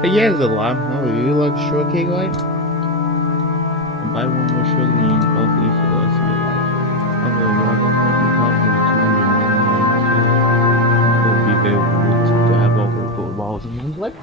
But yeah, there's a lot. Oh, you like shortcake light? Buy one more sugar and coffee for the rest of your life. Otherwise, I'm going to be coffee with 200 million. It would be very rude to have all the balls in one place.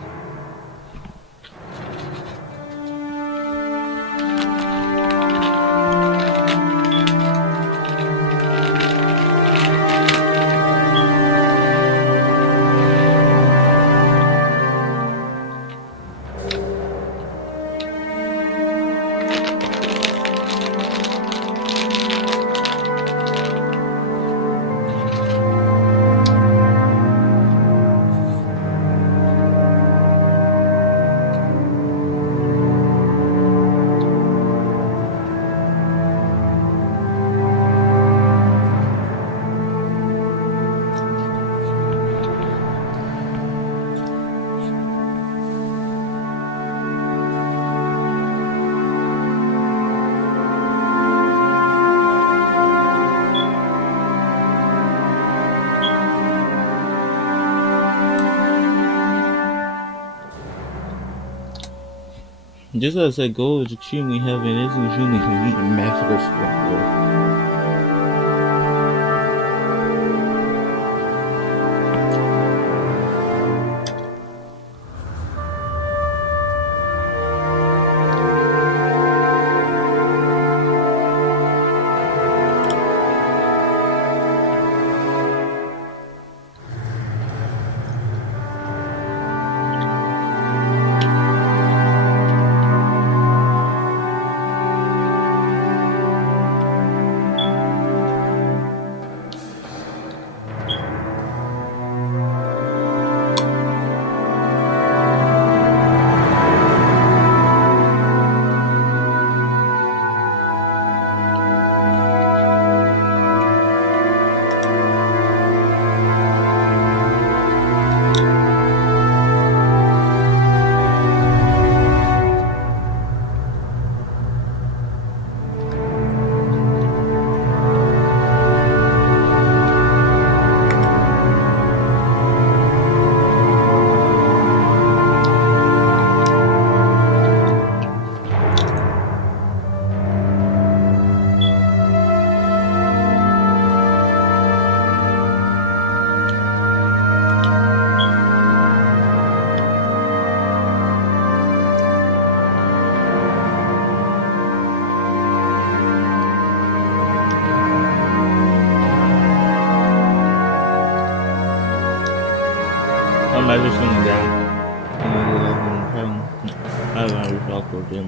Just as I said, gold is extremely heavy and it's extremely convenient and massive spectacle. I'm just sitting down. I don't know if I'll go gym.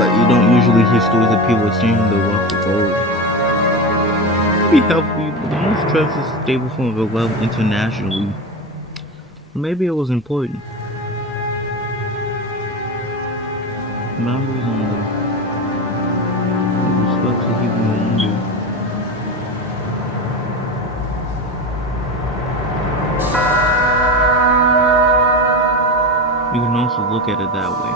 But you don't usually hear stories of people seeing the rock of gold. Maybe helpful, but the most trusted stable form of wealth internationally. Maybe it was important. Boundaries on the respect to people wonder. You can also look at it that way.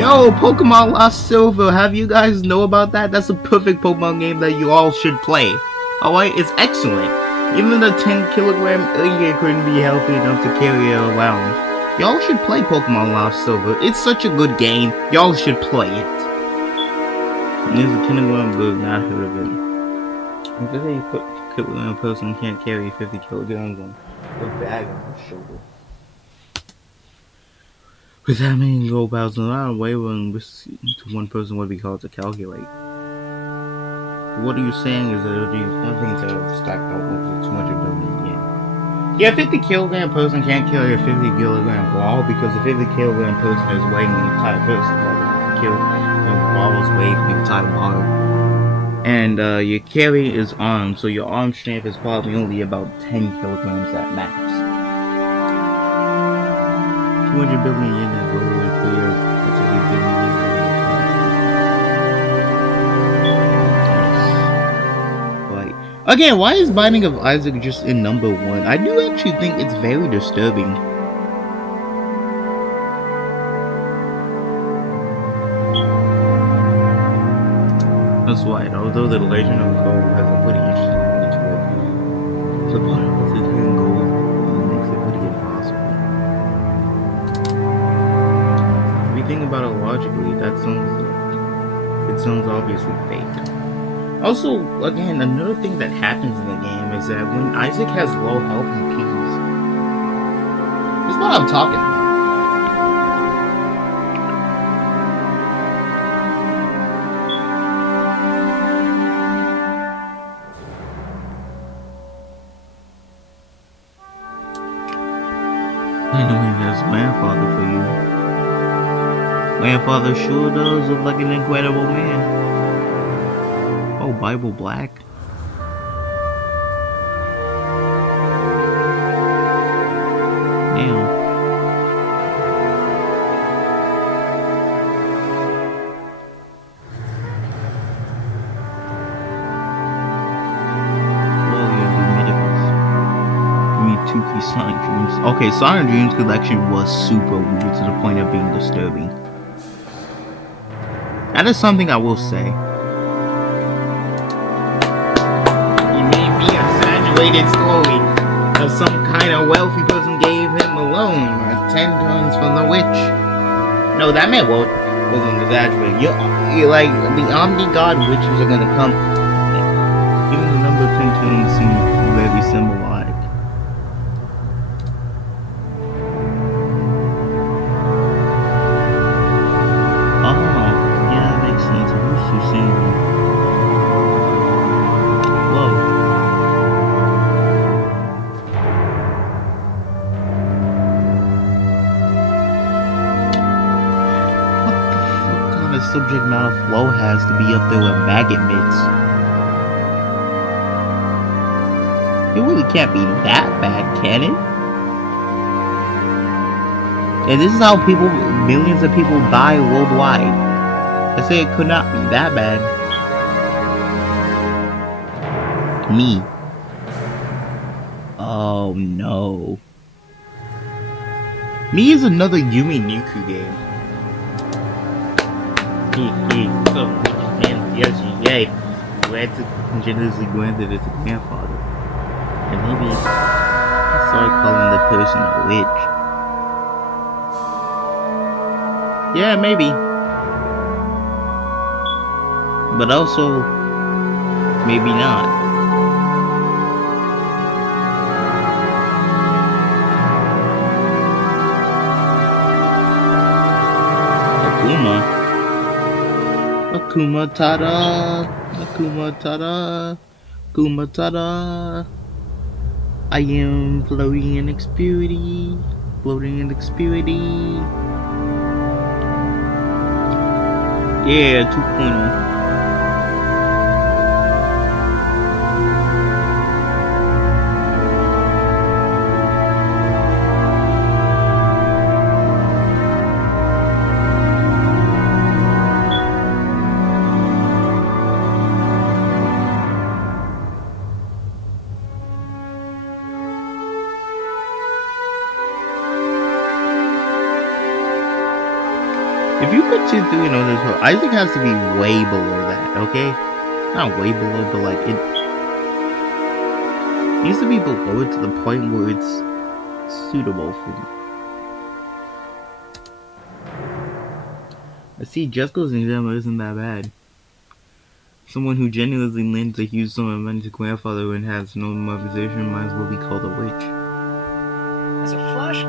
Yo, Pokemon Lost Silver, have you guys know about that? That's a perfect Pokemon game that you all should play. Alright, it's excellent. Even the 10-kilogram idiot couldn't be healthy enough to carry it around. Y'all should play Pokemon Lost Silver. It's such a good game. Y'all should play it. There's a 10-kilogram bird, not heard of it. If a kilogram person can't carry 50 kilograms on a bag on their shoulder. With that many robots, a lot of wavering to one person would be hard to calculate. What are you saying is that it would be one thing to stack out over 200 billion yen. Yeah, a 50-kilogram person can't kill a 50-kilogram wall because the 50-kilogram person is weighing the entire person, while the 50-kilogram wall is weighing the entire wall. And your carry is arm, so your arm strength is probably only about 10 kilograms at max. 200 billion yen and gold is clear. That's a big billion yen. Nice. But again, why is Binding of Isaac just in number 1? I do actually think it's very disturbing. That's right, although the Legend of Gold has a pretty interesting ending to it. The part of it in gold makes it pretty impossible. If you think about it logically, it sounds obviously fake. Also, again, another thing that happens in the game is that when Isaac has low health and peas, this is what I'm talking about. I know he has grandfather for you. Grandfather sure does look like an incredible man. Oh, Bible Black. Damn. Sonic Dreams. Okay, Sonic Dreams collection was super weird to the point of being disturbing. That is something I will say. He may be a exaggerated story of some kind of wealthy person gave him a loan or 10 tons from the witch. No, that man wasn't exaggerated. You're like, the Omni-God witches are gonna come. Even the number 10 tons seems very symbolic. Subject matter flow has to be up there with maggot mitts. It really can't be that bad, can it? And this is how millions of people die worldwide. I say it could not be that bad. Me. Oh no. Me is another umineko game. So, man, yes, yay. Glad to generously granted it to grandfather. And maybe start calling the person a witch. Yeah, maybe. But also, maybe not. Akuma Tada, Akuma Tada, Akuma Tada. I am floating in obscurity, floating in obscurity. Yeah, 2.0. If you put 2, 3 in order to, Isaac has to be way below that, okay? Not way below, but like it needs to be below it to the point where it's suitable for you. I see Jessica's example isn't that bad. Someone who genuinely lends a huge sum of money to grandfather and has no motivation might as well be called a witch. As a flush?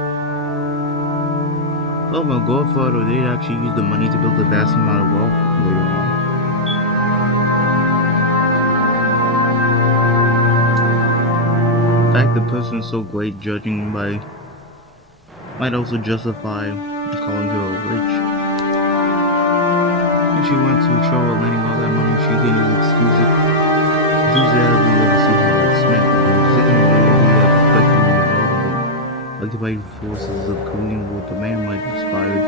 Well, my grandfather did actually use the money to build a vast amount of wealth later on. The fact the person so great judging by might also justify calling her a witch. If she went to trouble lending all that money, she can excuse it. Enthusiasm of see how it's spent. The decision may be affecting the involvement. Occupying forces of colluding with the man might be inspired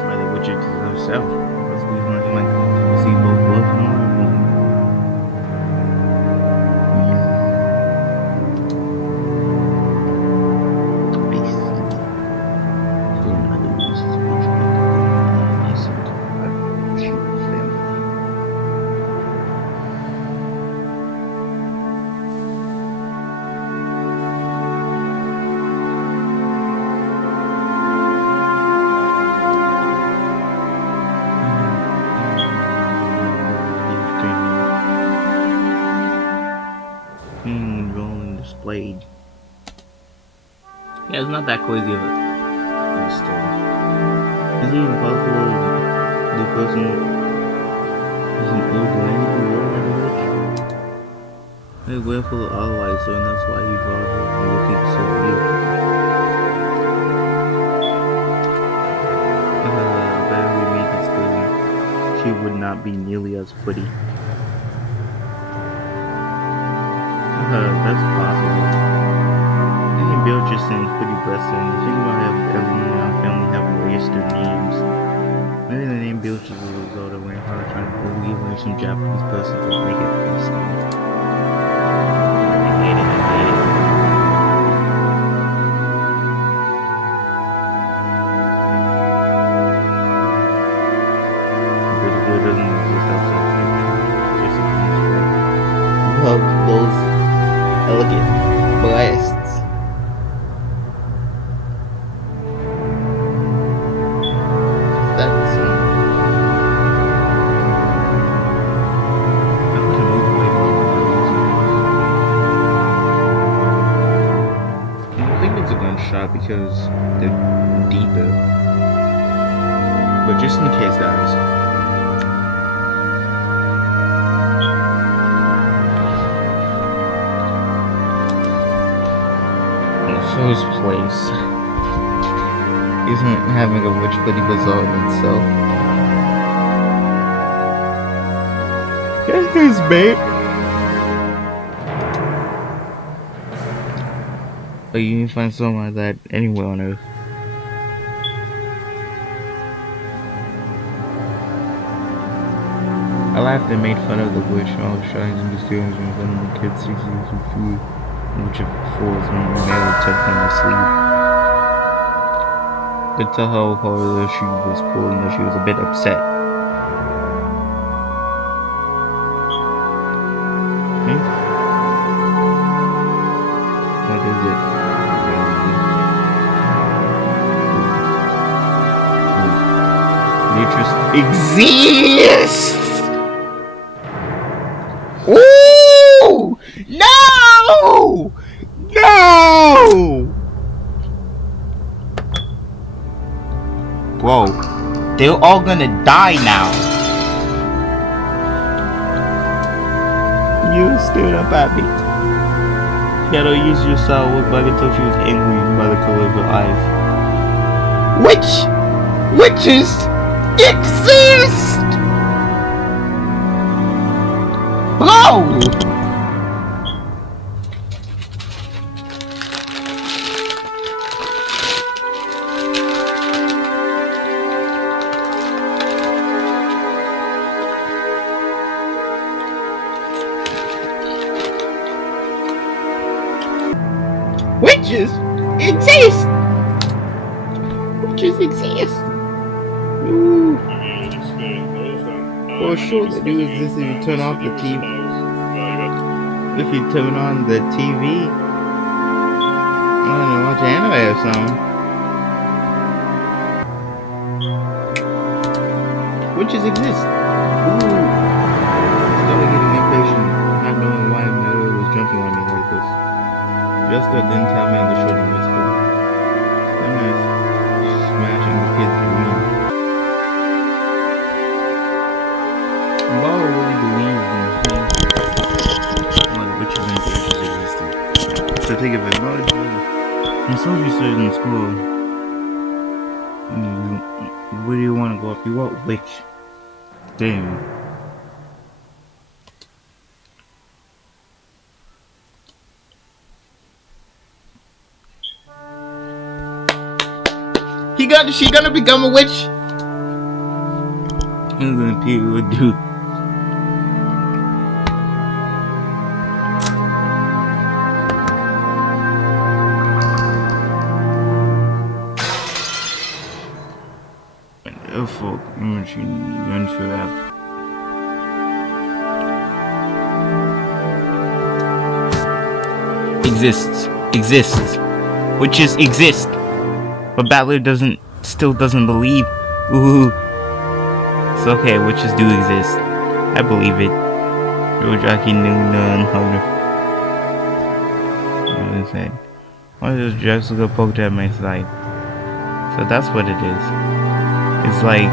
by the witch herself. Possibly might receive both love and honor from him. Displayed. Yeah, it's not that crazy of a story. Is it even possible the person is an old man who wrote that rich? Hey, we're full of otherwise, so and that's why he brought her and looking so beautiful. Better we made this cousin. She would not be nearly as pretty. That's possible. I think Bill just seems pretty blessed, and the thing about everyone in our family have registered names. Maybe the name Bill just is a result of when hard trying to believe in some Japanese person to make it interesting. I hate it. But Bill doesn't exist outside of just a love those elegant blasts. That's I'm gonna move away from the I think it's a gunshot because they're deeper. But just in case, guys. First place isn't having a witch pretty bizarre in itself. Get this bait. But you can find something like that anywhere on Earth. I laughed and made fun of the witch, all the shines and mysteriums and fun of the kids 6 years of food. Which of fools when Mary took them asleep. Could tell how hard she was pulling that she was a bit upset. What is it? Interest exists! Ooh! No! No! Bro, they're all gonna die now. You stood up at me. Shadow used your style look like until she was angry by the color of her eyes. Witches exist! Bro! Witches exist! Witches exist! Ooh. For sure they do exist if you turn off the TV. If you turn on the TV, I don't know, watch anime or something. Witches exist! Ooh. Started getting impatient, not knowing why Mary was jumping on me like this. Jessica didn't tap me on the shoulder and whispered, "That man's smashing the kid's dream." Laura really believes in him. to take advantage of. I'm so used to it in school. Where do you want to go up? You want which? Damn. She gonna become a witch? I'm gonna pee with dude. Fuck, machine for that. Exists. Witches exist. But Battler still doesn't believe. Ooh. It's okay, witches do exist. I believe it. Rojaki knew none harder. What is that? Why does Jessica poke at my side? So that's what it is. It's like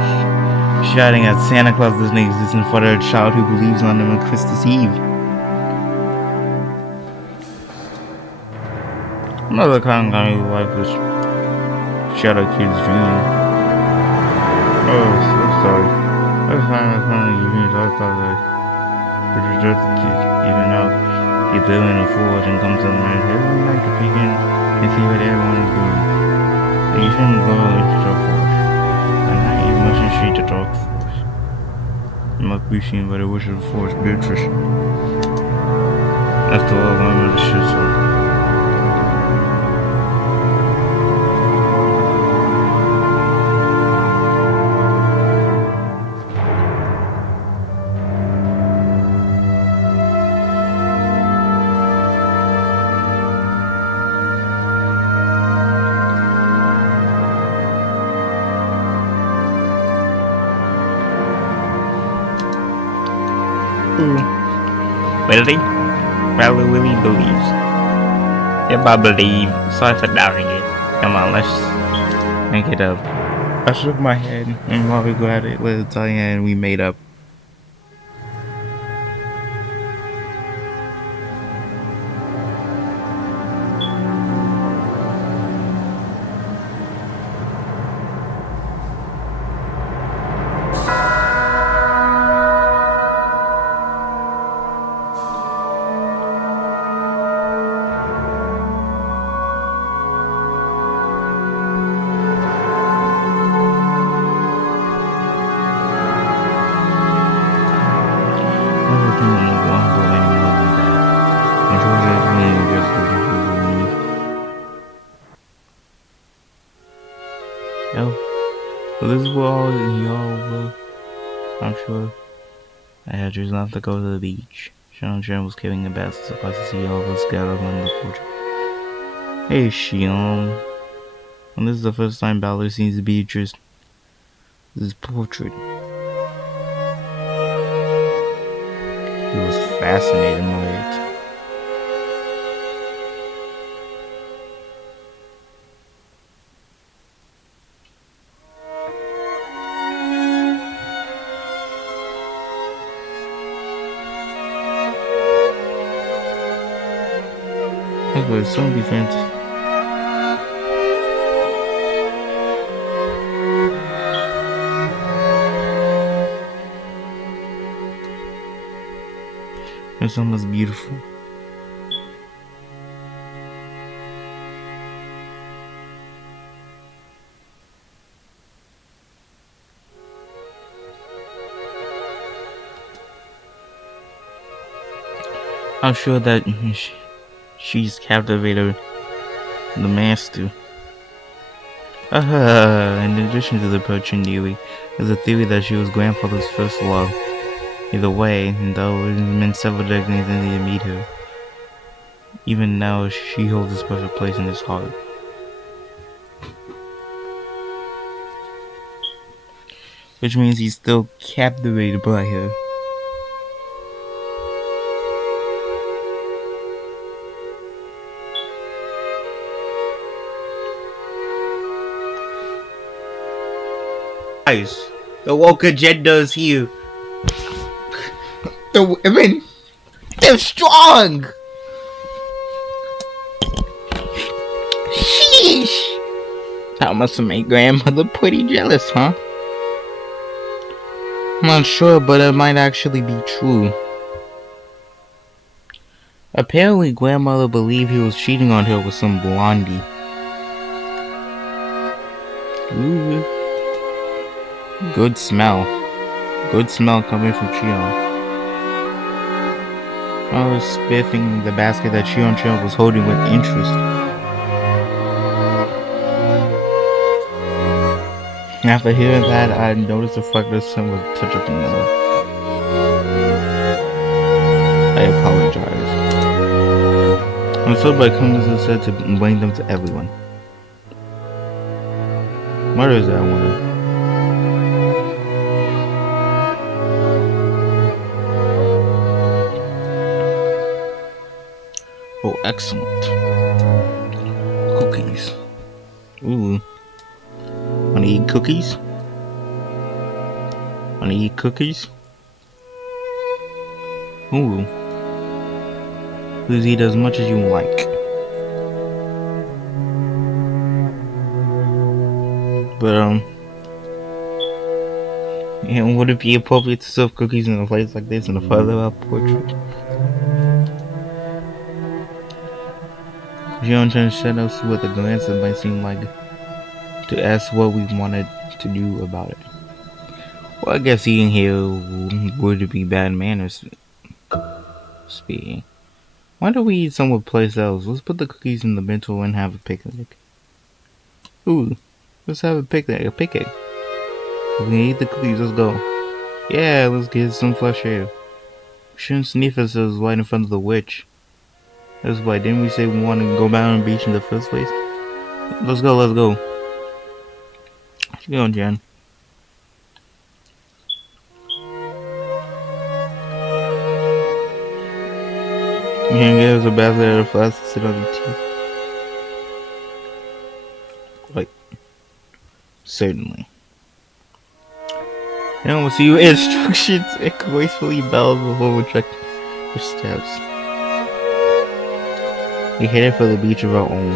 shouting at Santa Claus doesn't exist in front of a child who believes on him on Christmas Eve. Another kind of guy who likes this shadow kid's dream. Oh, so sorry. Every time I find your dreams, I thought that but you just kid, even though you live in a forge and come to the man every night to peek in and see what everyone is doing. So you shouldn't go into the forge. And now you mustn't treat the dark force. You must be seen by the wish of the force, Beatrice. After all, my mother should so. Really believes. Yep, I believe. Sorry for doubting it. Come on, let's make it up. I shook my head, and while we go at it, let's tell you, and we made up. So this is what all y'all will, I'm sure. I had just not to go to the beach. Sean was carrying a basket surprised to see all of us gathered on the porch. Hey Shion. And this is the first time Balor sees Beatrice. This portrait. He was fascinated by it. Anyway, soon be fancy. It's almost beautiful. I'm sure that she's captivated the master. In addition to the poaching theory, there's a theory that she was grandfather's first love. Either way, though it has been several decades since he meet her, even now she holds a special place in his heart. Which means he's still captivated by her. Guys, the woke agenda is here. The women, they're strong. Sheesh! That must have made grandmother pretty jealous, huh? I'm not sure, but it might actually be true. Apparently, grandmother believed he was cheating on her with some blondie. Ooh. Good smell. Good smell coming from Chion. I was spiffing the basket that Chion was holding with interest. After hearing that, I noticed the fragile scent with a touch of vanilla. I apologize. I'm told by Cummings who said to bring them to everyone. What is that, I wonder? Oh, excellent. Cookies. Ooh. Wanna eat cookies? Wanna eat cookies? Ooh. Please eat as much as you like. But, would it be appropriate to serve cookies in a place like this in a father portrait? Jeon-chan shut us with a glance that might seem like to ask what we wanted to do about it. Well, I guess eating here would be bad manners. Speaking. Why don't we eat somewhere place else? Let's put the cookies in the bento and have a picnic. Ooh, let's have a picnic. A picnic. We can eat the cookies. Let's go. Yeah, let's get some fresh air. We shouldn't sniff ourselves right in front of the witch. That's why, didn't we say we want to go down on the beach in the first place? Let's go, let's go. Let's go, Jen. You can get us a basket out of flask to sit on the tea. Right. Certainly. Now we'll see your instructions and gracefully bow before we check your steps. We headed for the beach of our own.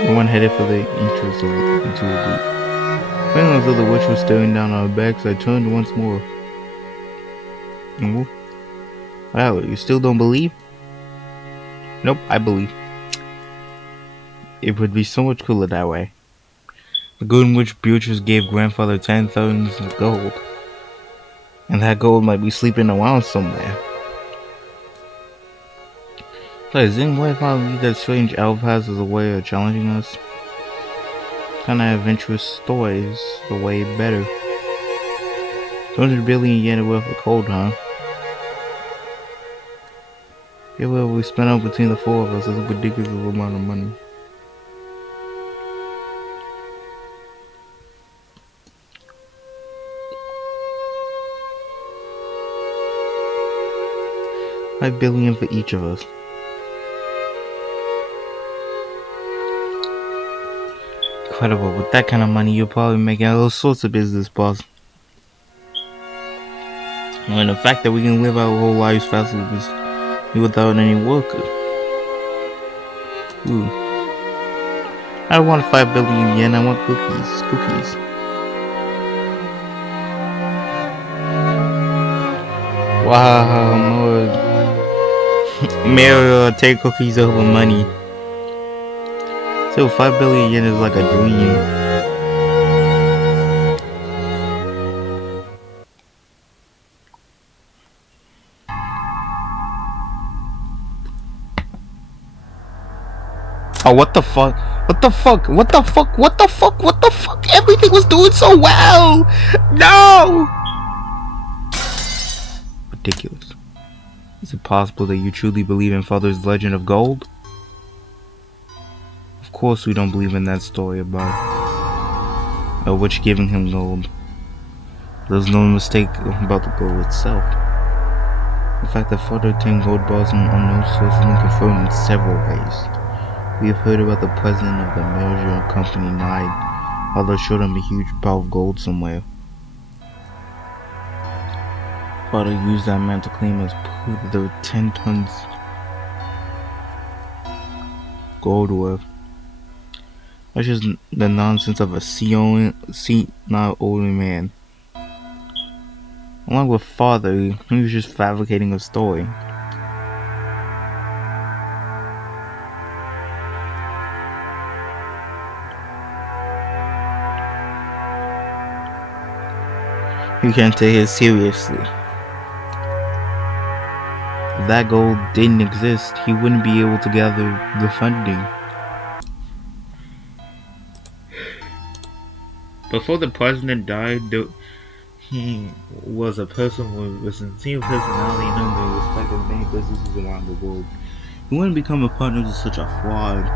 Everyone headed for the entrance into a group. Feeling as though the witch was staring down our backs, I turned once more. Wow, you still don't believe? Nope, I believe. It would be so much cooler that way. The good witch Beatrice gave grandfather 10 tons of gold. And that gold might be sleeping around somewhere. Besides, didn't White find that strange elf has as a way of challenging us? Kinda adventurous stories, the way better. 200 billion yen worth of gold, huh? Yeah, well, we spent out between the four of us is a ridiculous amount of money. $5 billion for each of us. Incredible. With that kind of money, you're probably making all sorts of business, boss. And the fact that we can live our whole lives fast without any work. Ooh. I don't want 5 billion yen, I want cookies. Cookies. Wow, Mario take cookies over money. So 5 billion yen is like a dream. Oh, what the fuck? What the fuck? What the fuck? What the fuck? What the fuck? Everything was doing so well! No! Ridiculous. Is it possible that you truly believe in Father's legend of gold? Of course we don't believe in that story about a witch giving him gold. There's no mistake about the gold itself. The fact that Father obtained gold bars on no source has been confirmed in several ways. We have heard about the president of the Merger Company lied. Father showed him a huge pile of gold somewhere. Father used that man to claim as proof that there were 10 tons gold worth. That's just the nonsense of a senile older man. Along with father, he was just fabricating a story. You can't take it seriously. If that goal didn't exist, he wouldn't be able to gather the funding. Before the president died, he was a person with a sincere personality known to respect in many businesses around the world. He wouldn't become a partner to such a fraud.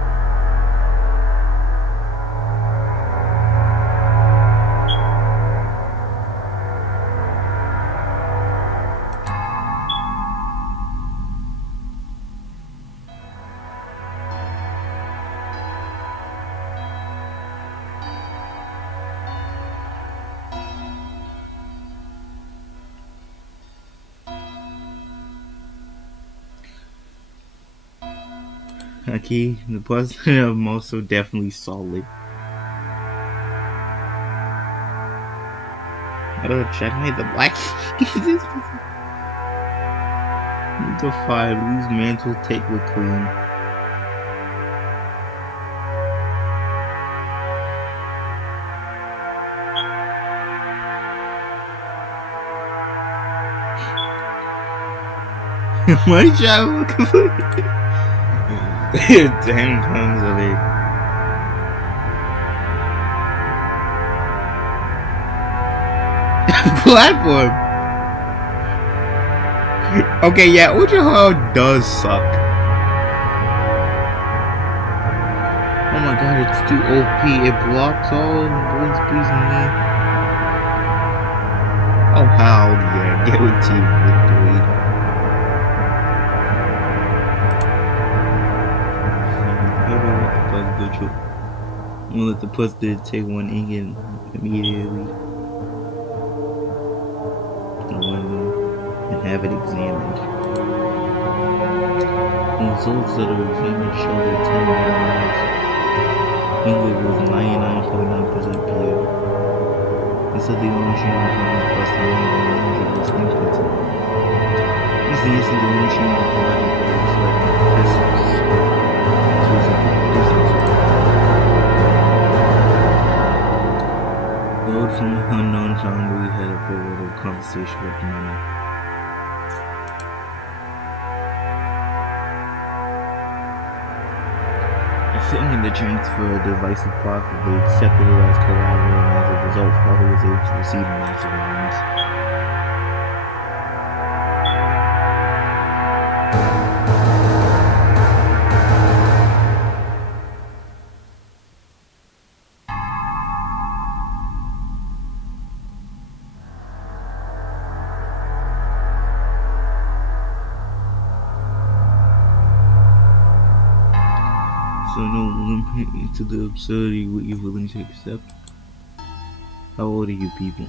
Okay, the president of Mosul definitely solid. I don't checkmate the black. The five, lose mantle, take the queen. My job looking for 10 tons of it. Platform. Okay, yeah, Ultra Hard does suck. Oh my god, it's too OP. It blocks all bullets, please, me. Oh, hell yeah, guaranteed victory. I'm gonna let the president take one ingot immediately. And have it examined. The results that are examined show that 10 miles ingot was 99.9% pure. Instead, the orange sheen plus the 99 was impotent. This is the instant the orange sheen provided products like essence. Lord from the unknown foundry had a pivotal conversation with money. Assuming the transfer a divisive profit, they accepted it as collateral, and as a result, father was able to receive massive amounts. So no limit to the absurdity what you're willing to accept. How old are you people?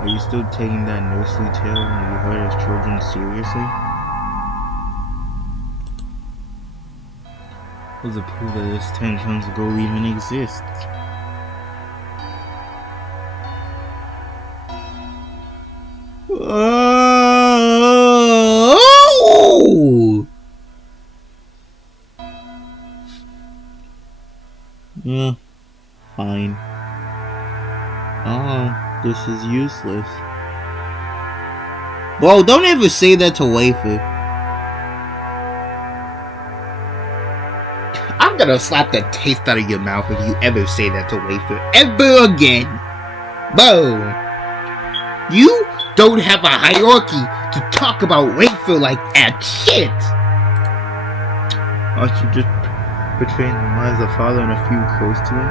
Are you still taking that nursery tale when you heard as children seriously? Was a proof that this 10 tons of gold even exists. Oh! Yeah, fine. Oh, this is useless. Bro, don't ever say that to Wafer. I'm gonna slap the taste out of your mouth if you ever say that to Wafer ever again. Bro, you don't have a hierarchy to talk about Wafer like that shit. Aren't you just betraying the lives of father and a few close to him?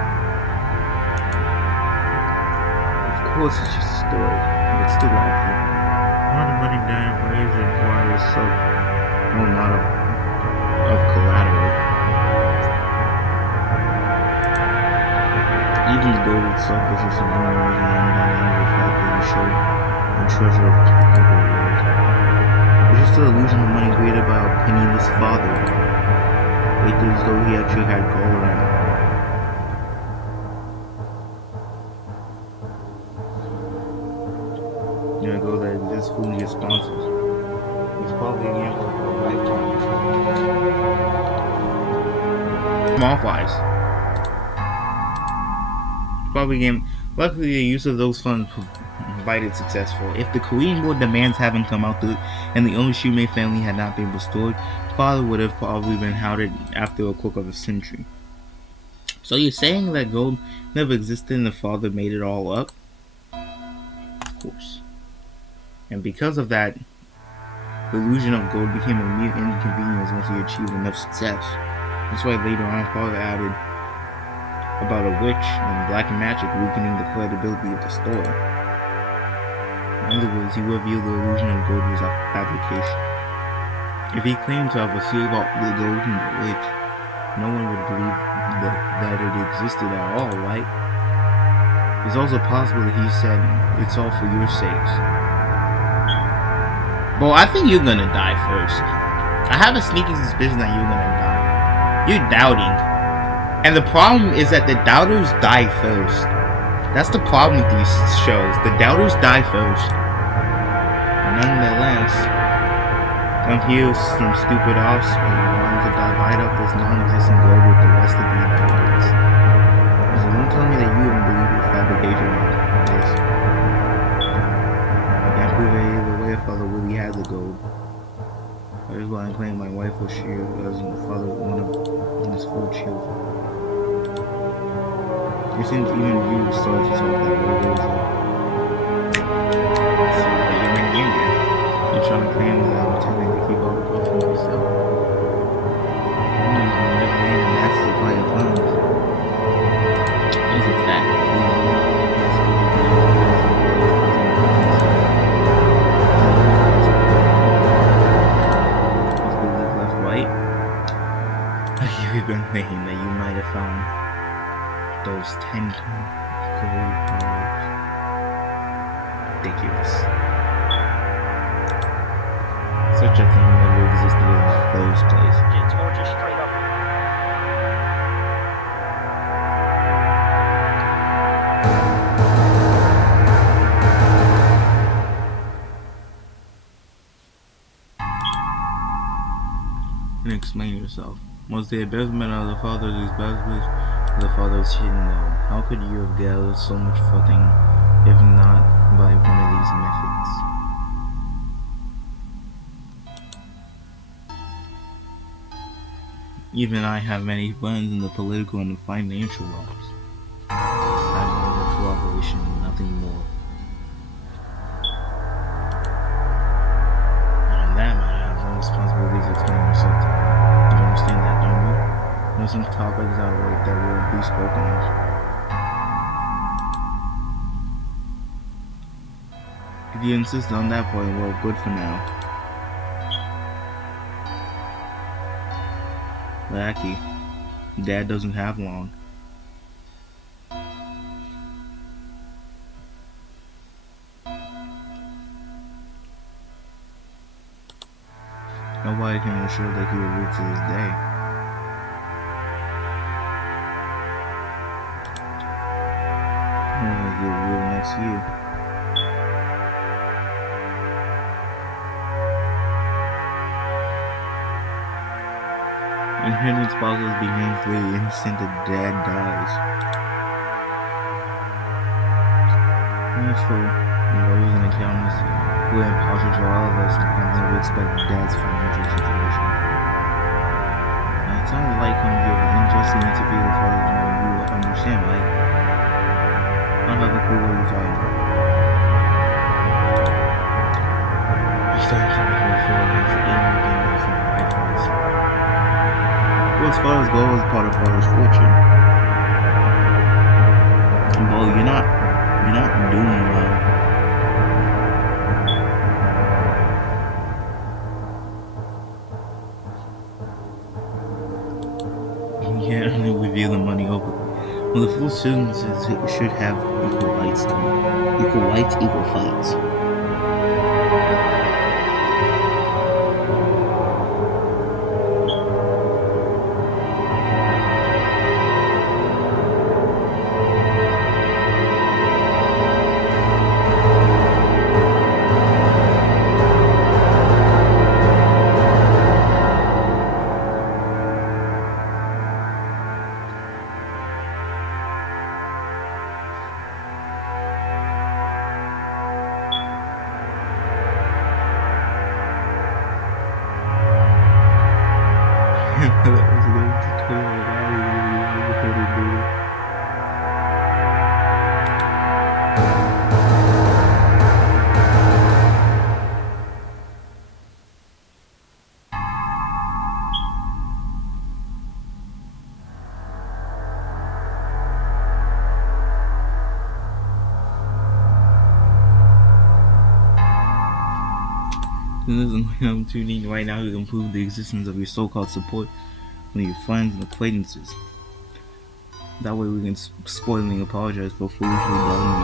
Of course it's just a story, but still awful. All the money Dan raised requires some, well, not of collateral. selfishness of human is not undeniable fact that we show a treasure of the world. It's just the illusion of money created by a penniless father. It acted as though he actually had gold and there go that this fool gets sponsors. He's probably an for a lifetime. Small flies. Probably game. Luckily, the use of those funds provided successful. If the Korean War demands haven't come out and the only Shumei family had not been restored, father would have probably been outed after a quarter of a century. So you're saying that gold never existed and the father made it all up? Of course. And because of that, the illusion of gold became a mere inconvenience once he achieved enough success. That's why later on father added about a witch and black magic weakening the credibility of the story. In other words, he revealed the illusion of gold was a fabrication. If he claimed to have received all the gold from the witch, no one would believe that it existed at all, right? It's also possible that he said, it's all for your sakes. Bro, I think you're gonna die first. I have a sneaking suspicion that you're gonna die. You're doubting. And the problem is that the doubters die first. That's the problem with these shows. The doubters die first. Nonetheless, I'm here some stupid offspring wanting to divide up this non-existent gold with the rest of the inhabitants. So don't tell me that you don't believe in fabrication like this. I can't prove it either way if father really had the gold. That is why I'm claiming my wife was shield as father one of his 4 children. It seems even you started to talk that way. So that you're in here. You're trying to claim that I'm intending to keep all the proof for myself. I'm just being an master by your plans. It's a fact. Left, right. You've been thinking that you might have found those 10 gold bars. Ridiculous. Such a thing never existed in the first place. Kids, or just straight up. And explain yourself. Was the embezzlement of the father's embezzlement? The father's hidden though. How could you have gathered so much fucking if not by one of these methods? Even I have many friends in the political and the financial realms. I want the cooperation, nothing more. And on that matter, I have no responsibilities to explain yourself to me. You understand that, don't you? There's some topics that will be spoken of. If you insist on that point, well, good for now. Lackey, Dad doesn't have long. Nobody can ensure that he will live to this day. Only he will next year. Inheritance process begins the instant that Dad dies. For lawyers and accountants who are impartial to all of us and they would expect Dad's financial situation. Now, it sounds like you have unjustly interfered with father's money. You understand, right? I don't have a clue what you're talking about. You're starting to make me feel against anything else in my life was. What's father's goal is part of father's fortune. Bo, you're not doing well. You can't only reveal the money Well, the full sentence is it should have equal rights to equal rights, equal fights. This is why I'm tuning right now to improve the existence of your so-called support from your friends and acquaintances. That way we can spoiling apologize for foolishly bugging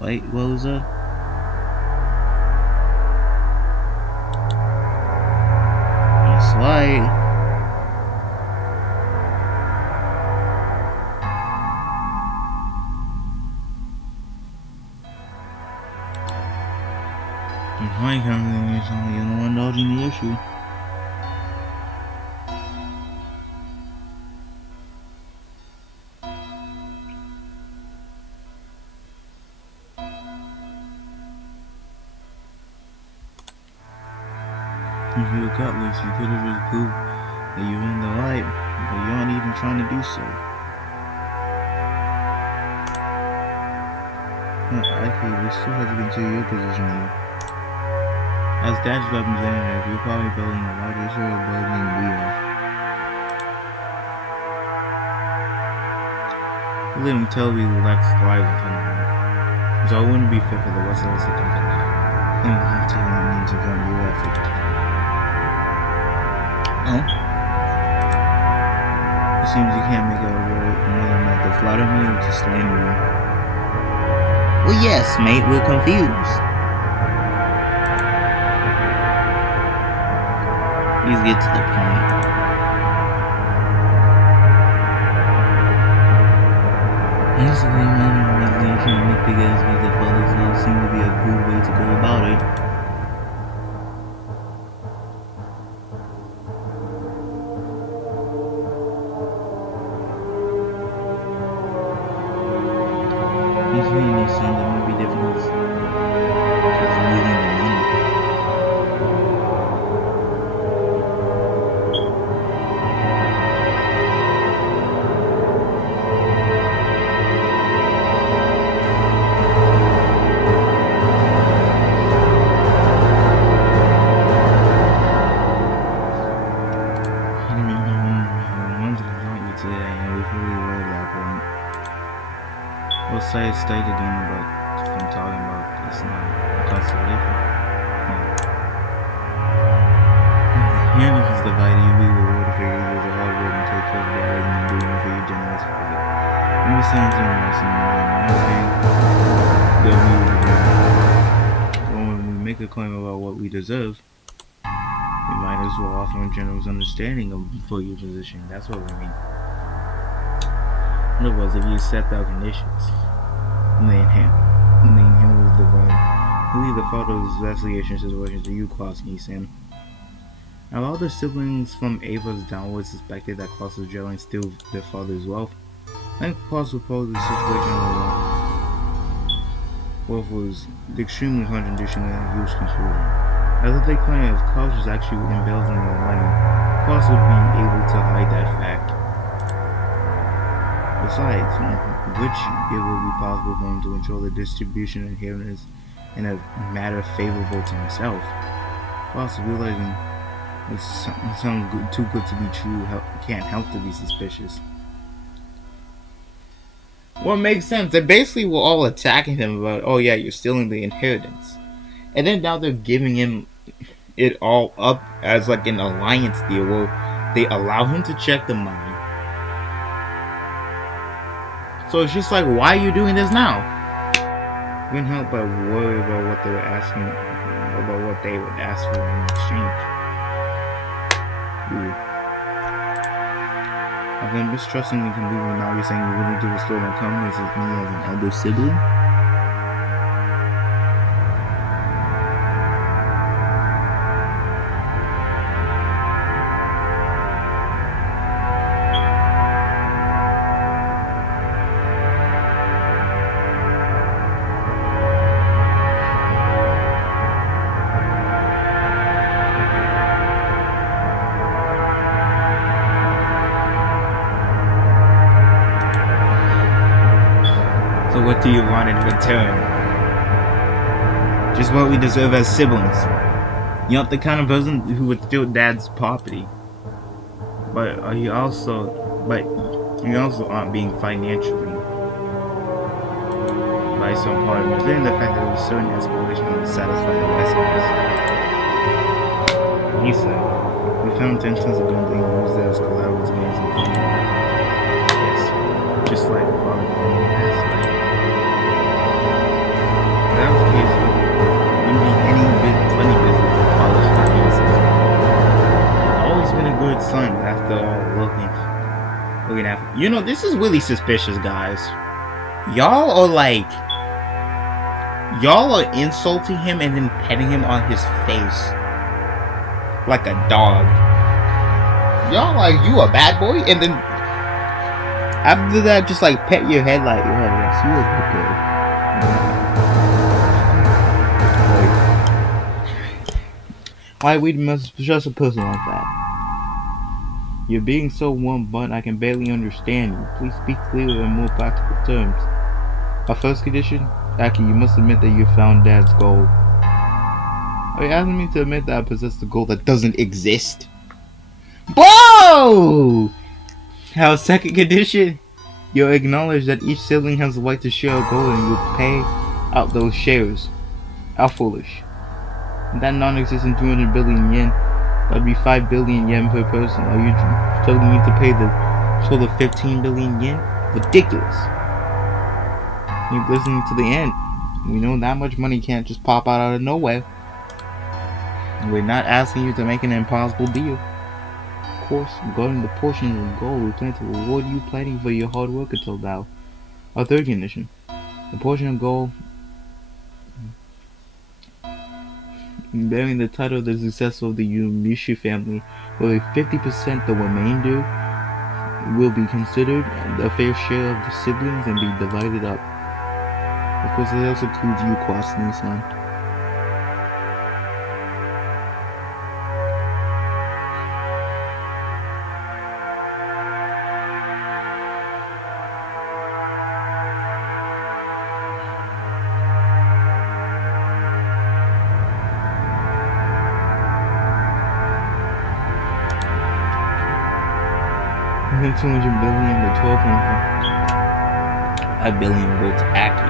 you. Right, Rosa? That's right. That's right, Captain. You're the one dodging the issue. If you were gutless, you could have just proved that you're in the right, but you aren't even trying to do so. Actually, we still have to consider your position here. As Dad's representative, you're probably building a larger share of building than we are. Let him tell you who lacks lives in front of him. So it wouldn't be fit for the rest of us to come to that. And we'll have to means to come your effort. Oh? It seems you can't make out a word whether or not to flatter me or to slander me. Well, yes, mate, we're confused. Please get to the point. Basically, man, resolution and nitpick aspects of father's love seem to be a good way to go about it. He's really no son that might be difficult. Just moving the money. Say state again about I'm talking about this now. Constellation. Here is the value you be rewarded for your years of hard work and take care of that rather than doing it for your generosity. You were saying something else and I'm saying that when we make a claim about what we deserve, we might as well offer a generous understanding for your position. That's what we mean. In other words, if you accept our conditions, and they handle the divine. Leave the father's investigation situation to you, Klaus and Ethan. Have all the siblings from Ava's downward suspected that Klaus was jelling steal their father's wealth? I think Klaus proposed the situation wealth was extremely contradictory and a huge conclusion. As if they claim if Klaus was actually embezzling the money, Klaus would be able to hide that fact. Besides, which it will be possible for him to control the distribution and inheritance in a matter favorable to himself. Plus, realizing it sounds too good to be true, can't help to be suspicious. Well, it makes sense. They basically were all attacking him about, oh yeah, you're stealing the inheritance. And then now they're giving him it all up as like an alliance deal where they allow him to check the money, So it's just like, why are you doing this now? Couldn't help but worry about what they were asking, about what they would ask for in exchange. Ooh. I've been mistrusting me completely. Now you're saying you're willing to restore my confidence with me as an elder sibling? So what do you want in return? Just what we deserve as siblings. You're not the kind of person who would steal Dad's property. But you also aren't being financially by some part, considering the fact that there was a certain aspiration to satisfy the Westerners. He said, we found intentions of being used as collateral to gain some funding. Yes, just like the father told me last night. If that was the case, there wouldn't be any funny business with father's finances. Always been a good son, after all, looking after. You know, this is really suspicious, guys. Y'all are insulting him and then petting him on his face like a dog. Y'all like, you a bad boy, and then after that, just like pet your head like, oh yes, you a good boy. Why we must trust a person like that? You're being so warm, but I can barely understand you. Please speak clearer in more practical terms. Our first condition? Aki, you must admit that you found Dad's gold. Are you asking me to admit that I possess the gold that doesn't exist? Whoa! Our second condition? You acknowledge that each sibling has the right to share a gold and you pay out those shares. How foolish. That non-existent 200 billion yen, that would be 5 billion yen per person. Are you telling me to pay the total 15 billion yen? Ridiculous. Keep listening to the end. We know that much money can't just pop out of nowhere. We're not asking you to make an impossible deal. Of course, regarding the portion of gold, we plan to reward you planning for your hard work until now. Our third condition. The portion of gold bearing the title of the successor of the Yumishi family will be 50%. The remainder will be considered a fair share of the siblings and be divided up. Of course, it also includes you, Kwasuni-san. And then 200 billion to 12.5 billion go to Aki.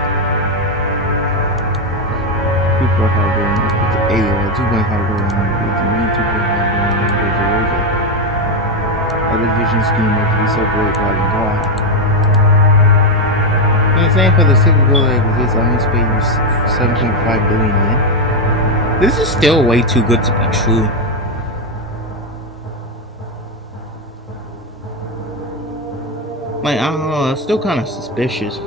2.5 billion goes to Aya. 2.5 billion goes to me. 2.5 billion goes to Rosa. A division scheme that can be separated by the law. And saying for the single goal that exists, I must pay you 7.5 billion yen. This is still way too good to be true. Like, I don't know, it's still kind of suspicious. It's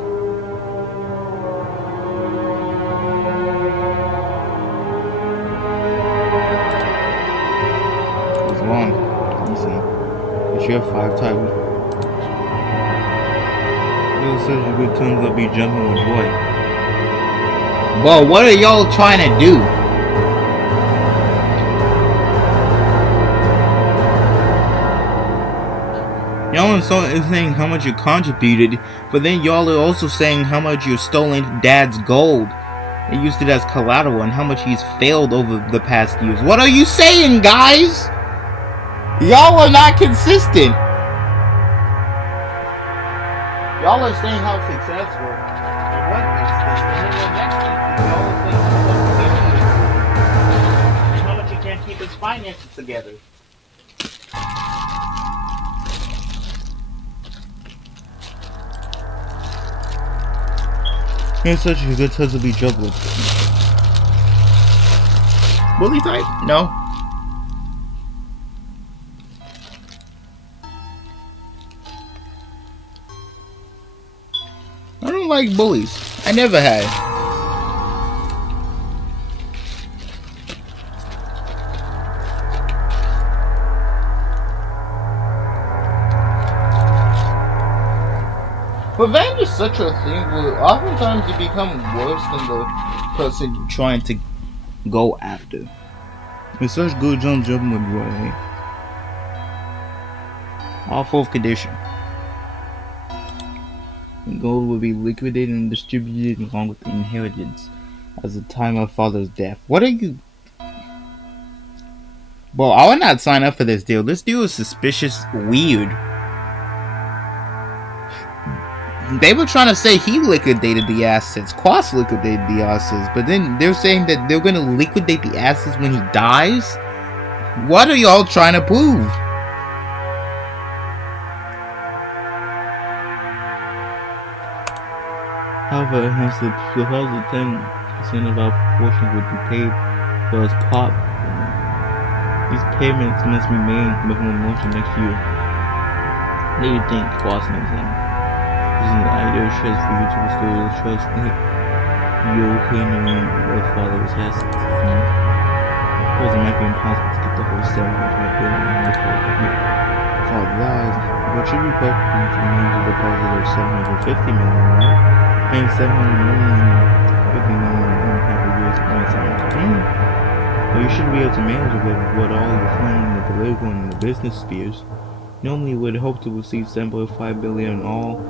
long. Easy. It's your 5 times. It was such a good terms I'll be jumping with joy. Bro, what are y'all trying to do? Y'all are saying how much you contributed, but then y'all are also saying how much you stolen Dad's gold and used it as collateral and how much he's failed over the past years. What are you saying, guys? Y'all are not consistent. Y'all are saying how successful in one instance, and then the next instance, y'all are saying how much he can't keep his finances together. He's such a good time to be juggling. Bully type? No. I don't like bullies. I never had. Revenge is such a thing where oftentimes you become worse than the person you're trying to go after. It's such good jumping with Roy. All fourth condition. The gold will be liquidated and distributed along with the inheritance as the time of father's death. What are you? Bro, I would not sign up for this deal. This deal is suspicious, weird. They were trying to say he liquidated the assets. Quas liquidated the assets. But then they're saying that they're going to liquidate the assets when he dies? What are y'all trying to prove? However, hence the proposal 10% of our portion would be paid for his pop. These payments must be made within the motion next year. What do you think, Quas knows them? This is an ideal chance for you to restore your trust in your opinion of father's assets. Because it might be impossible to get the whole 7.5 billion before father dies, but should be perfectly to manage a deposit of 750 million, right? Paying 700 million and 50 million in half a year's time. Well, you should be able to manage it with what all your funds in the political and the business spheres. Normally you would hope to receive 7.5 billion all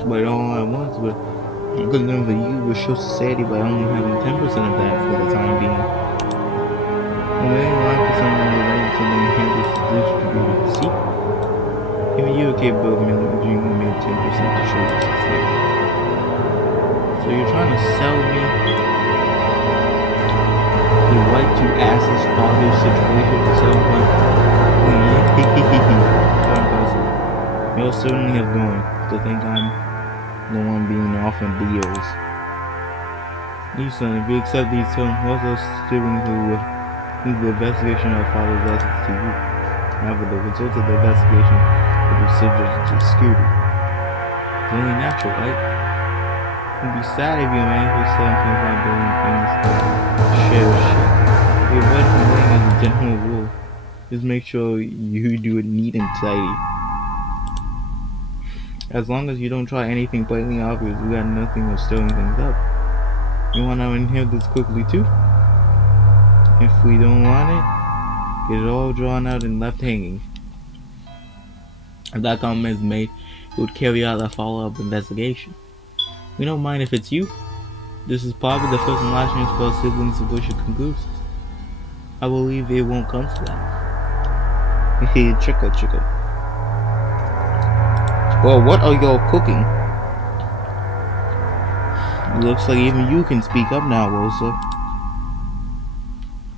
at once, but good enough for you will show society by only having 10% of that for the time being. Well, maybe 9% of the right to the inheritance is distributed. See? Even you are capable of managing only 10% to show you succeed. So you're trying to sell me the right to ask his father's situation for 7.5? You'll certainly have going to think I'm the one being offered deals. Listen, if you accept these terms, most of those siblings who will lead the investigation of father's assets to you. However, the results of the investigation will be subject to security. It's only natural, right? It would be sad if you manage with 7.5 billion things share shit. If you're avoid complaining as a general rule, just make sure you do it neat and tidy. As long as you don't try anything blatantly obvious, we got nothing of stirring things up. You want to inherit this quickly too? If we don't want it, get it all drawn out and left hanging. If that comment is made, it would carry out a follow-up investigation. We don't mind if it's you. This is probably the first and last chance for our siblings to push your conclusions. I believe it won't come to that. Chico. Well, what are y'all cooking? It looks like even you can speak up now, Rosa.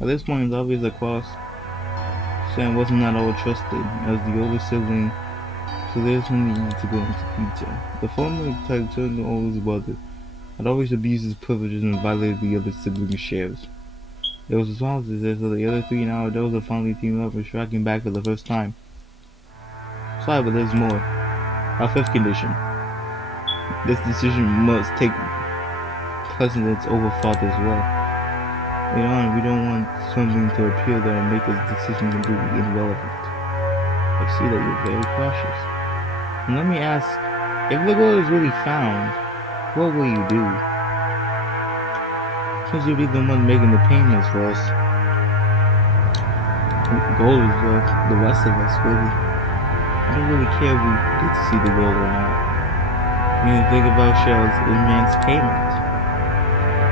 At this point, it's obvious that Quas Sam wasn't at all trusted as the older sibling, so there's no need to go into detail. The former type turned to older brother had always abused his privileges and violated the other sibling's shares. There was responses as the other three nowadays are finally teaming up and striking back for the first time. Sorry, but there's more. Our fifth condition. This decision must take precedence over father's will. Later on, we don't want something to appear that will make this decision completely irrelevant. I see that you're very cautious. And let me ask, if the gold is really found, what will you do? Since you'll be the one making the payments for us. Gold is worth the rest of us, really. I don't really care if we get to see the gold or not. You can think about Shell's immense payment.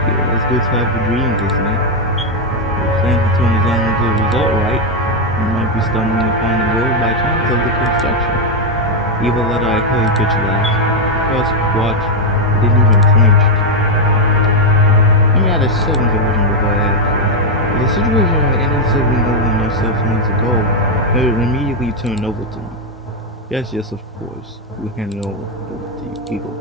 Yeah, it's good to have the dreams, isn't it? If you plan to turn his own into a result, right? You might be stumbling upon the road by chance of the construction. Even let I hear you get you laugh. First, watch. I didn't even flinch. Let me add a second condition before I ask. If the situation where any sibling over than myself wants a gold, they would immediately turn over to me. Yes, of course. We hand it over to you people.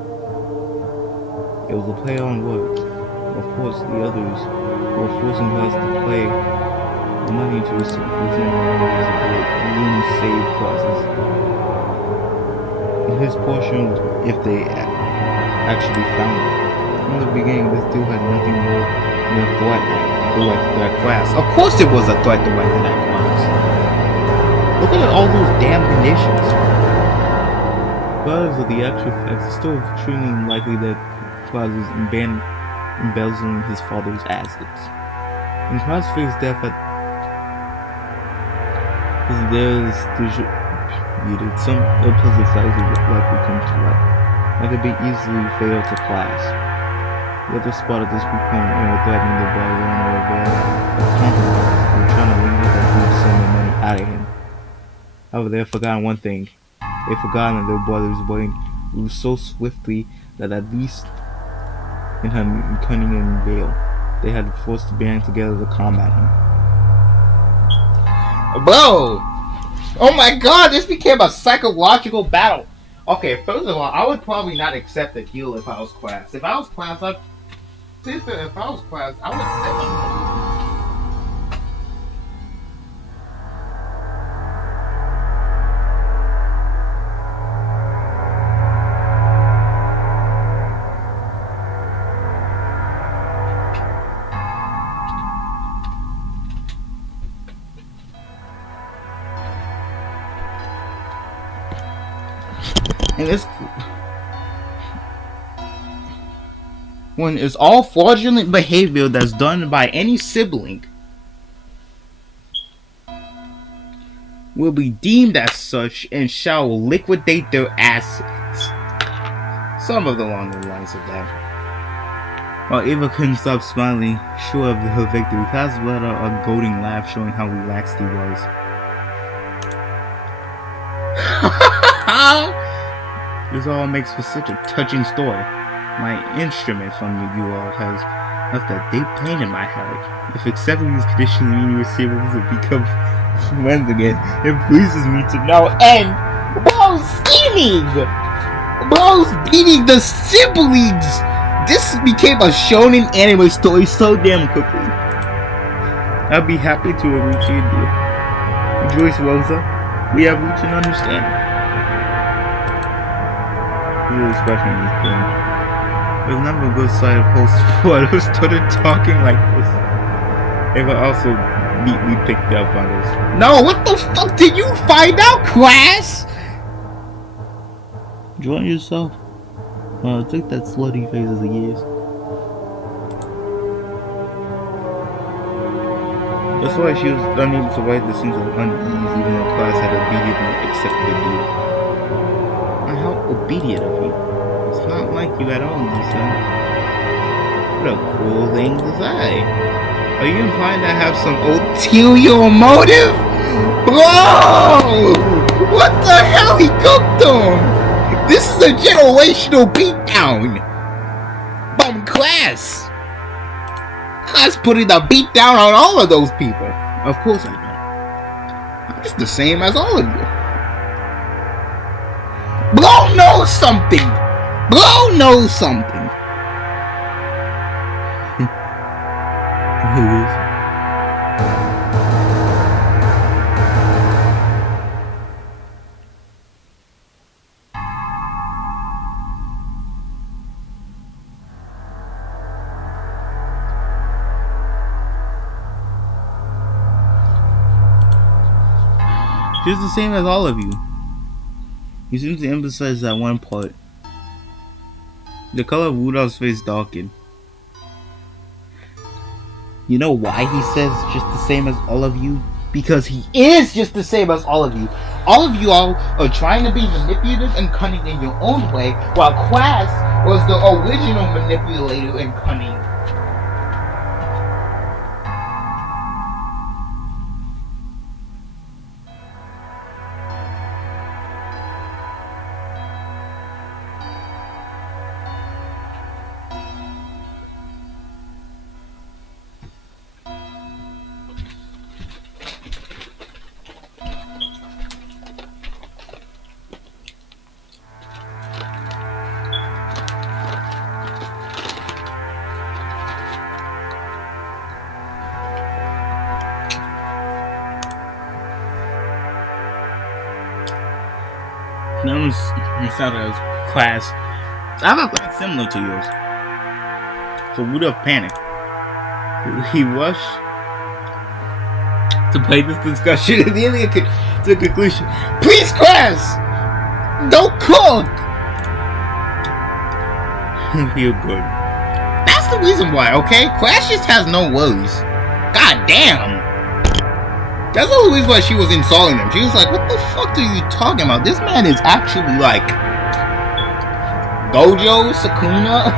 It was a play on words. Of course, the others who were forcing class to play the money to receive using room save classes. His portion, if they actually found it. From the beginning, this dude had nothing more than a threat to that class. Of course it was a threat to that class. Look at all those damn conditions. Regardless of the actual facts, it's still extremely unlikely that Claus was embezzling his father's assets. When Claus fakes death at his death distributed, some unpleasant facts would likely come to light. That could be easily fatal to Claus. The other spotted this weak point and were threatening the body owner of a compromise. They were trying to wring out that dude some of the money out of him. However, they had forgotten one thing. They had forgotten that their brother's brain moved so swiftly that at least in her cunning and veil, they had forced the band together to combat him. Bro! Oh my god, this became a psychological battle. Okay, first of all, I would probably not accept a deal if I was class. If I was class, I would accept them. And this one is all fraudulent behavior that's done by any sibling will be deemed as such and shall liquidate their assets. Some of the longer lines of that. While Eva couldn't stop smiling, sure of her victory, Kaz let out a goading laugh showing how relaxed he was. This all makes for such a touching story. My instrument from you all has left a deep pain in my heart. If accepting these conditions mean you receive us to become friends again, it pleases me to know. And bro's scheming! Bro's beating the siblings! This became a shonen anime story so damn quickly. I'd be happy to reach you, dear. Rejoice, Rosa. We have reached an understanding. Really scratching this thing. It was never a good sight of host who started talking like this. Eva also neatly picked up on this. No, what the fuck did you find out, class? Enjoy yourself. Take that slutty face as a yes. That's why she was unable to write the sense of unease even though class had obediently accepted the deal. How obedient of you. It's not like you at all, Lisa. What a cool thing to say. Are you implying to have some ulterior motive? Bro! What the hell he cooked on? This is a generational beatdown. From class. Class putting the beat down on all of those people. Of course I don't. I'm just the same as all of you. Bro knows something! Bro knows something! Who is? She's the same as all of you. He seems to emphasize that one part. The color of Rudolph's face darkened. You know why he says just the same as all of you? Because he is just the same as all of you. All of you all are trying to be manipulative and cunning in your own way, while Class was the original manipulator and cunning. That was Misato's class. I have a class similar to yours. So we would have panicked. He rushed to play this discussion and nearly to the conclusion. Please, class! Don't cook! Feel good. That's the reason why, okay? Class just has no worries. God damn! That's the whole reason why she was insulting him. She was like, what the fuck are you talking about? This man is actually like Gojo, Sukuna,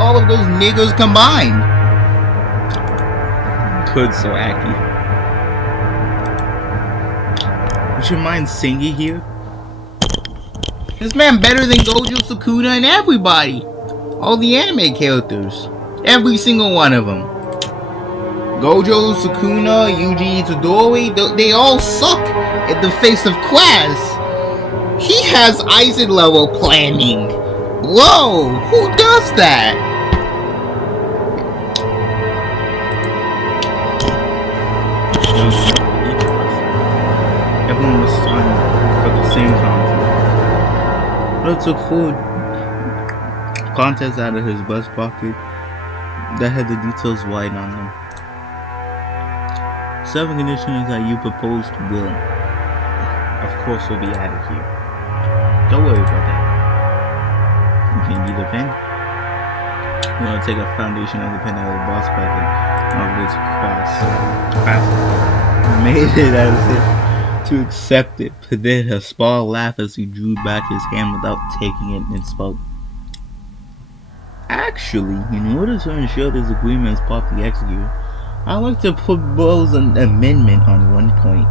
all of those niggas combined. Good, so Aki. Would you mind Singy here? This man better than Gojo, Sukuna, and everybody. All the anime characters. Every single one of them. Gojo, Sukuna, Yuji Itadori, they all suck in the face of class. He has Aizen level planning. Whoa, who does that? Everyone was starting for the same contest. He took food contest out of his breast pocket that had the details white on them. 7 conditions that you proposed will, of course, will be added here. Don't worry about that. You can be the pen. You want to take a foundation of the pen out of the boss packet of this class. Made it as if to accept it, but then a small laugh as he drew back his hand without taking it and spoke. Actually, in order to ensure this agreement is properly executed, I'd like to propose an amendment on one point.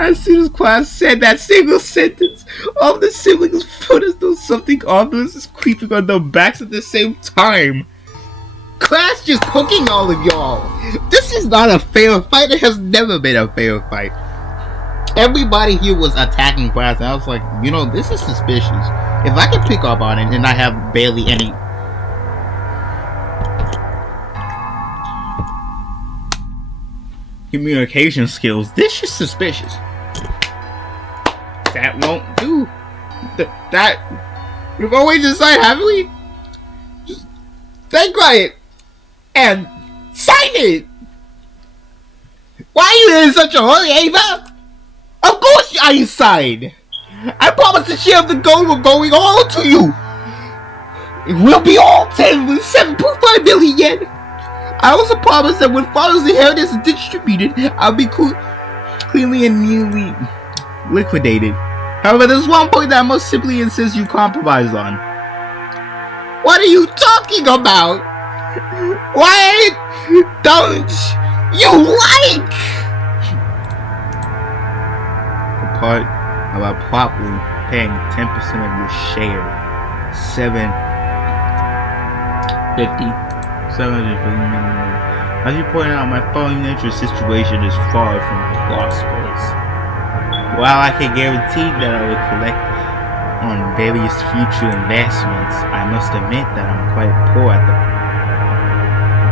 As soon as class said that single sentence, all the siblings felt as though something ominous is creeping on their backs at the same time. Class just cooking all of y'all. This is not a fair fight. It has never been a fair fight. Everybody here was attacking class, and I was like, you know, this is suspicious. If I can pick up on it and I have barely any communication skills, this is suspicious. That won't do. That we've always decided, haven't we? Just stay quiet and sign it. Why are you in such a hurry, Ava? Of course I signed. I promised to share the gold we're going all to you. It will be all 10 with 7.5 million yen. I also promised that when father's inheritance is distributed, I'll be cleanly and neatly liquidated. However, there's one point that I must simply insist you compromise on. What are you talking about? Why don't you like the part about properly paying 10% of your share? 750 million. As you pointed out, my financial situation is far from prosperous. While I can guarantee that I will collect on various future investments, I must admit that I'm quite poor at the...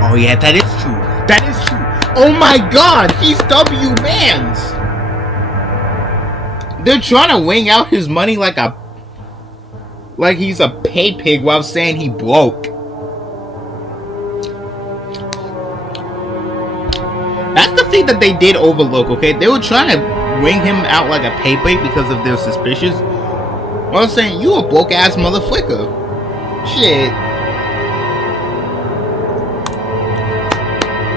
Oh yeah, that is true. That is true. Oh my god, he's W-Mans. They're trying to wing out his money like he's a pay pig while saying he broke. That's the thing that they did overlook, okay? They were trying to wing him out like a pay pig because of their suspicions. I was saying, you a broke ass motherfucker. Shit.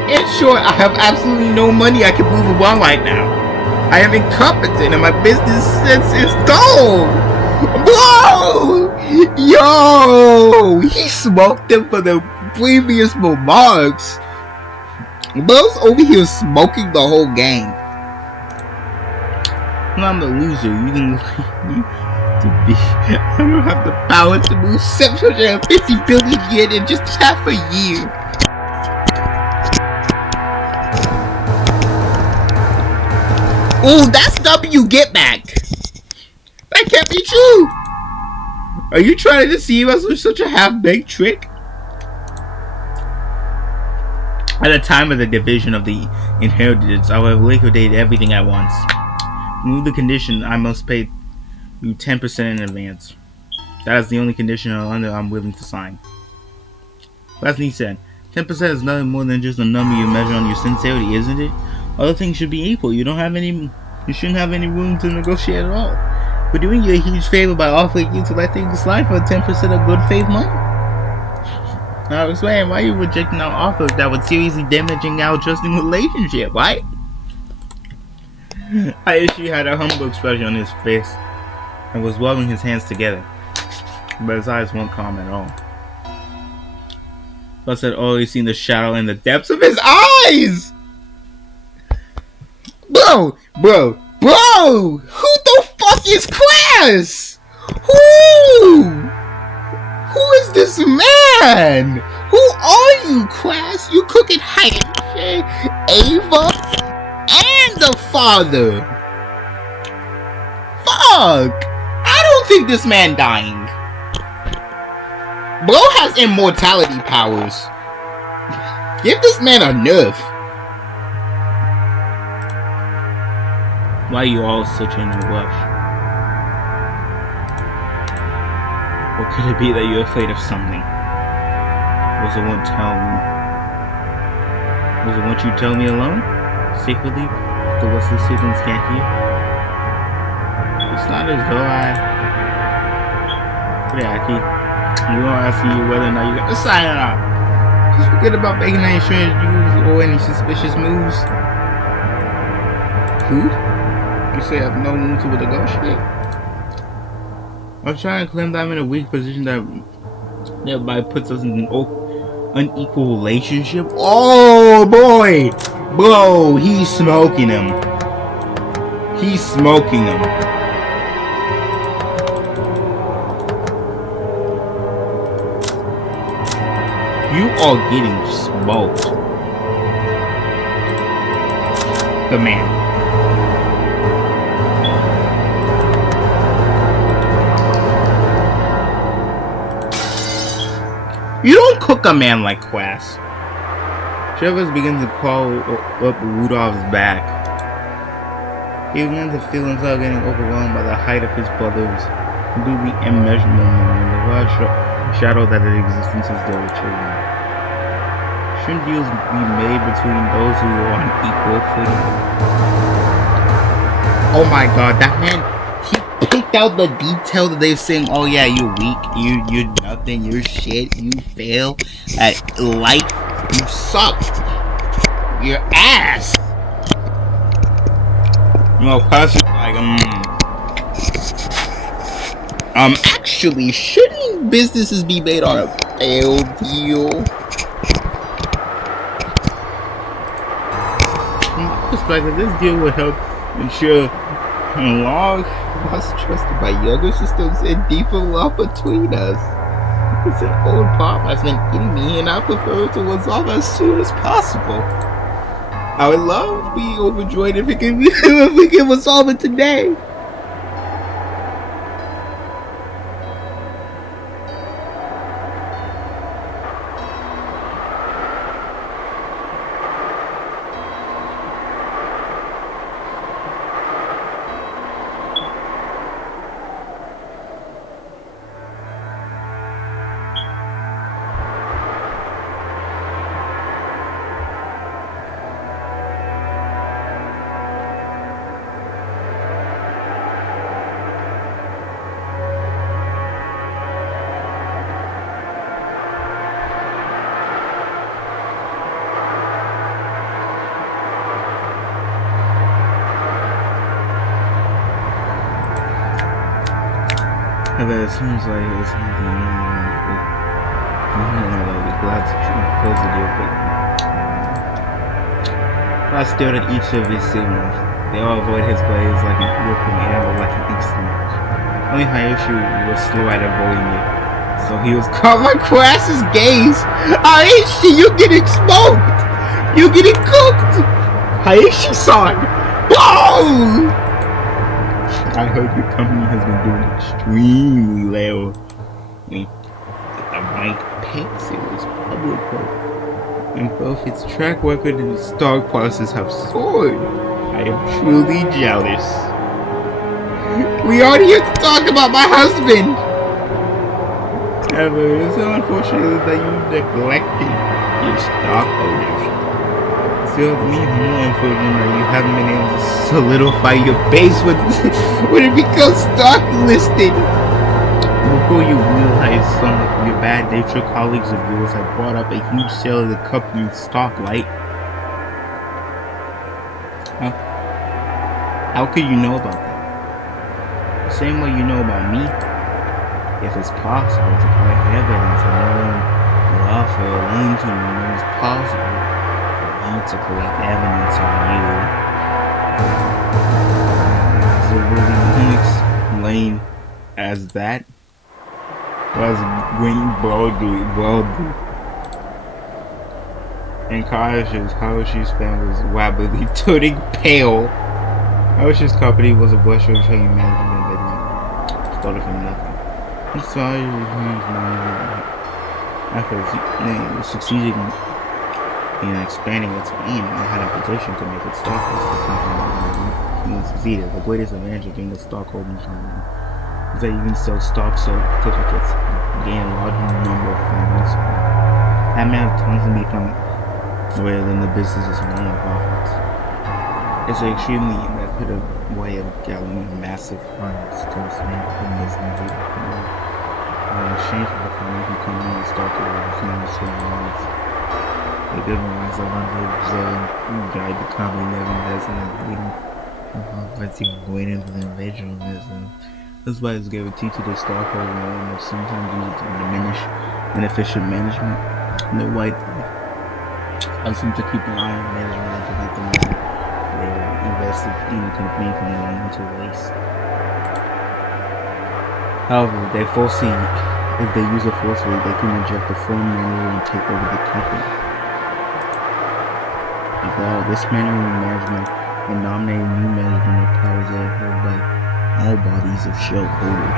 In short, I have absolutely no money I can move around right now. I am incompetent and my business sense is dull. Whoa! Yo! He smoked them for the previous remarks. Bro's over here smoking the whole gang. I'm the loser. You can to be. I don't have the power to move 750 billion yen in just half a year. Ooh, that's W get back. That can't be true. Are you trying to deceive us with such a half-baked trick? At the time of the division of the inheritance, I will liquidate everything at once. Remove the condition. I must pay you 10% in advance. That is the only condition I'm willing to sign. Last thing he said, 10% is nothing more than just a number you measure on your sincerity, isn't it? Other things should be equal. You shouldn't have any room to negotiate at all. We're doing you a huge favor by offering you to let things slide for 10% of good faith money. Now explain why you're rejecting our offer that would seriously damaging our trusting relationship, right? Hayashi had a humble expression on his face and was rubbing his hands together, but his eyes weren't calm at all. Plus had always seen the shadow in the depths of his eyes! Bro! Who the fuck is Class? Who is this man? Who are you, Class? You cooking Hayashi, Ava, and the father. Fuck! I don't think this man dying. Bro has immortality powers. Give this man a nerf. Why are you all such in a rush? Or could it be that you're afraid of something? Was it won't you tell me alone? Secretly? The rest of the siblings can't hear? It's not as though you don't ask you whether or not you're gonna sign it out. Just forget about making any strange moves or any suspicious moves. Who? You say I have no room to negotiate? I'm trying to claim that I'm in a weak position that thereby puts us in an unequal relationship. Oh boy! Bro, he's smoking him. He's smoking him. You are getting smoked. The man. You don't cook a man like Quass. Travis begins to crawl up Rudolph's back. He begins to feel himself getting overwhelmed by the height of his brother's completely immeasurable and the large shadow that his existence is there with children. Shouldn't deals be made between those who are on equal footing? Oh my god, that man, he picked out the detail that they're saying, oh yeah, you're weak, you're nothing, you're shit, you fail at life, you suck, you're ass. You know, Class is like, actually, shouldn't businesses be made on a failed deal? From my perspective, this deal would help ensure long lost trusted by younger systems and deeper love between us. It's an old problem that's been eating me, and I prefer to resolve as soon as possible. I would love to be overjoyed if we can resolve it today. But it seems like it's something I'll be glad to close the deal, but I stared at each of his signals. They all avoid his gaze like an whipping animal, like an instant. Only Hayashi was slow at avoiding it, so he was caught by Crass's gaze. Hayashi, you're getting smoked! You're getting cooked! Hayashi-san! Boom! I heard your company has been doing extremely well. The Mike Pink series public work, and both its track record and its stock prices have soared. I am truly jealous. We aren't here to talk about my husband. However, it's so unfortunate that you neglected your stockholders. Still, to me, it's more unfortunate that you haven't been able to solidify your base when it becomes stock listed. Before you realize some of your bad nature colleagues of yours have brought up a huge sale of the company's stock, right? How could you know about that? The same way you know about me. If it's possible to collect evidence and no one will offer a loan to me when it's possible, I want to collect evidence on you. Is it really unexplained as that? Was going broadly. And Kawashi's family was rapidly turning pale. Kawashi's company was a Western chain management that started from nothing. He started after succeeding in expanding its aim and had a position to make its stock list the company. He succeeded. The greatest advantage of being a stockholder is that you can sell stock certificates, gain a large number of funds. That may have tons to become rather than the business's own profits. It's an extremely rapid way of gathering massive funds to expand the business. In exchange for the funding, you come in and stockholders in the same lines. They give them lots of hundreds and guide the company that investment and leading waiting for the individual. That's why it's guaranteed to the stockholder and will sometimes use it to diminish inefficient management. And the white allows them to keep an eye on management and prevent the money they invested in the company from going into waste. However, if they use it forcefully, they can reject the foreign manager and take over the company. After all, this management and nominating new management of powers that are held by all bodies of shareholders.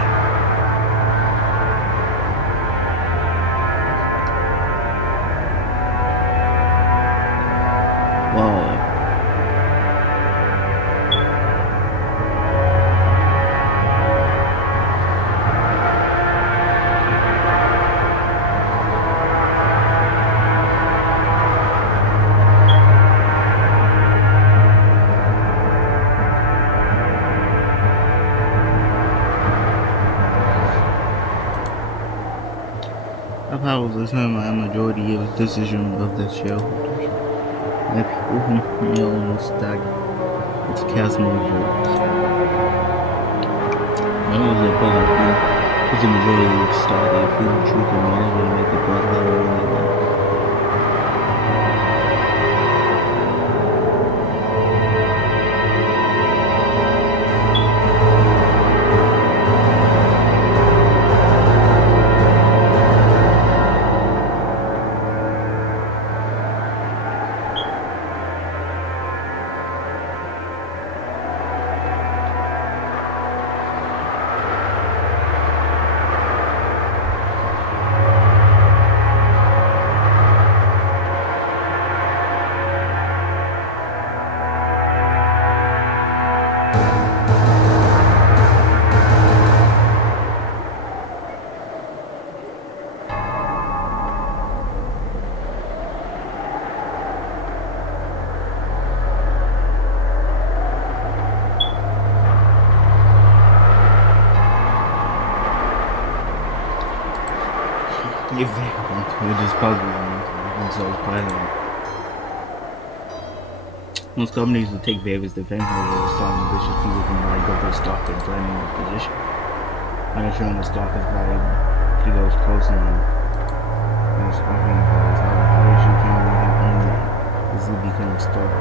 Well, powers determine a majority of decision of the shareholders. The people who own the stock to cast more votes. Members of the public who's the majority of stock they feel the truth of management and make the best level when they want. If they want to, it is possible to make themselves president. Most companies will take various defense measures to stop ambitious people from buying up their stock and threatening their position. By ensuring the stock is valued to those close to them. And it's often advised how does you can only easily become a stock.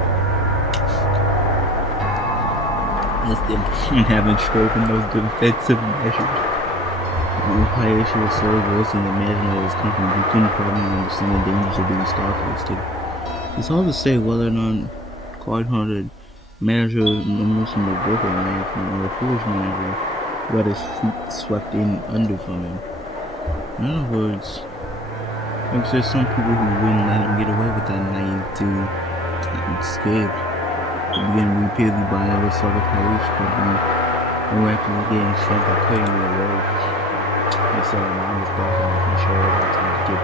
As them having spoken those defensive measures. The high issue was so engrossing the management of his company, he couldn't probably understand the dangers of being stock listed. It's hard to say whether or not Clyde-hearted manager members from the broker management or a foolish manager who had his feet swept in under from him. In other words, there's some people who wouldn't let him get away with that naivety and scared. He began repeatedly buying other Southern Polish company And we actually getting strength I couldn't even roll. And so I was blocking off and show every time to get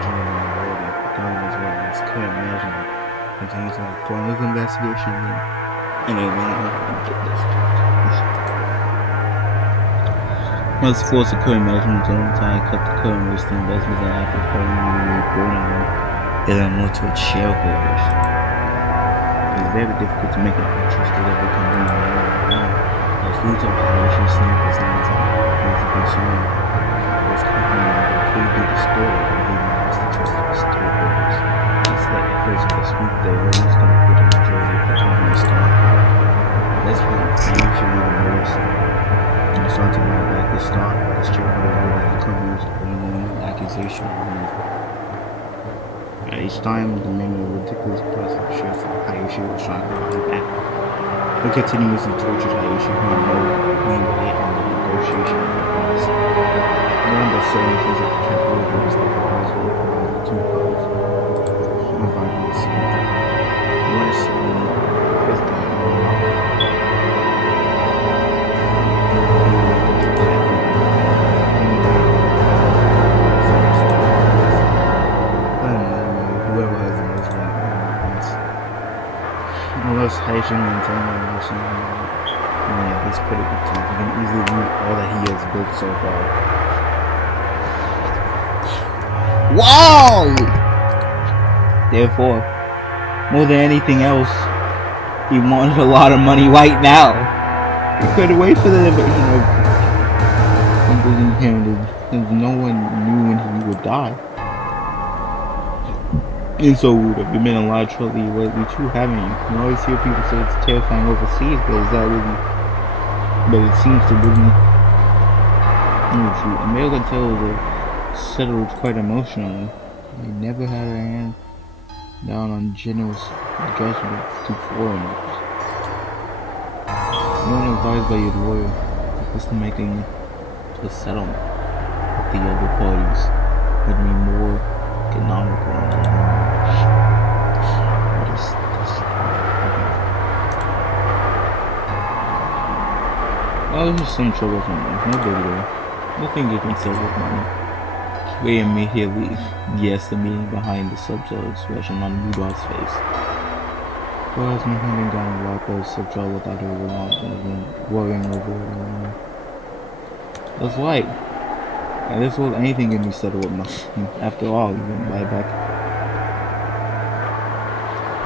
joined in the world and going as well. I just couldn't imagine it. Continuing to like pointless investigation and then went on and get this. I was forced to couldn't imagine until I cut the current list of investments that after permanently reporting them and then more to its shareholders. It's very difficult to make an interest in every company as food operation samples lines as a concern. This company will clearly be the store when he lost the trust of the stakeholders. It's the efforts of the group they almost going to get a majority of the company's stock. That's what financially the most. And start to buy back the stock, the shareholder will that the company was ongoing accusation of me. At each time, demanding a ridiculous price of shares for Hayashi was trying to buy him back. We continuously tortured Hayashi who had no leeway on the negotiation of the price. One of the certain things that the capital was that the price will provide the two parties. I'm finding the same thing. One is selling this guy. Whoever has the most points. Unless Haitian maintains or something at this critical time, he can easily lose all that he has built so far. Wow! Therefore, more than anything else, he wanted a lot of money right now. He couldn't wait for the invasion of him, since no one knew when he would die. And so would have been a lot of trouble lately too, haven't you? You always hear people say it's terrifying overseas, but is that really? But it seems to really. True. American tales are settled quite emotionally. They never had a hand down on generous judgments to foreigners. No one advised by your lawyer was to making a settlement with the other parties would be more economical in the long run. Oh, there's just some trouble from them. No big deal. Nothing you can settle with money. We immediately guessed the meaning behind the subtitle expression on Rudolph's face. Well, as nothing been gotten a lot by the subtitle without worrying over it alone. That's right. And this was anything can be settled with money. After all, you can buy back.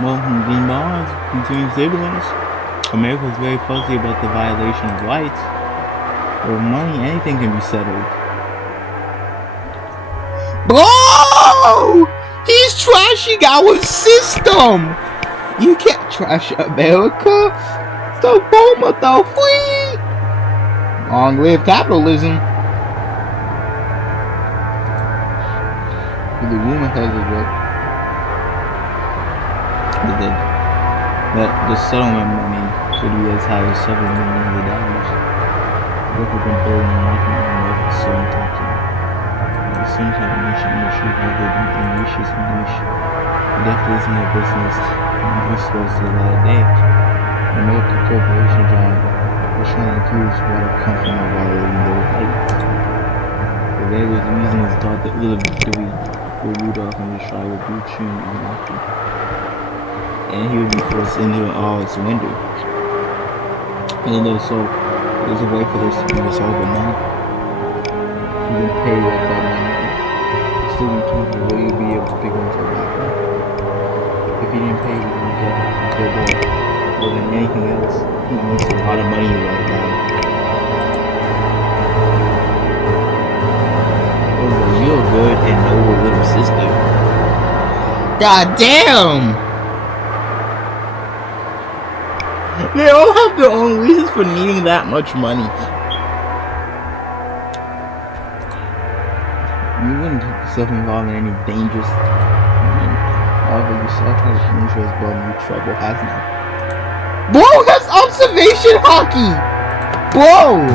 Well, being bonds between siblings. America is very fuzzy about the violation of rights. With money, anything can be settled. Bro! He's trashing our system! You can't trash America! So Boma the free! Long live capitalism! The woman has it right. That the settlement money could be as high as $7 million. What have been building and working on life is so intentional. Sometimes nation have been niches and niche. Definitely isn't a business you're supposed to let a day. American corporation giant was trying to accuse what have come from violating their rights. The various reasons thought that little victory for Rudolph and the trial would be extremely unlucky. And he would be forced into an all surrender. And though so, there's a way for this to be resolved or not. He can pay what that money is. Still be careful where you'll be able to pick one for back. If he didn't pay, he would get their boy. More than anything else, he needs a lot of money right now. It was a real good and noble little sister. God damn! They all have their own reasons for needing that much money. You wouldn't get yourself involved in any dangerous. However, yourself has interest, but new trouble hasn't it? Bro, that's observation hockey! Bro!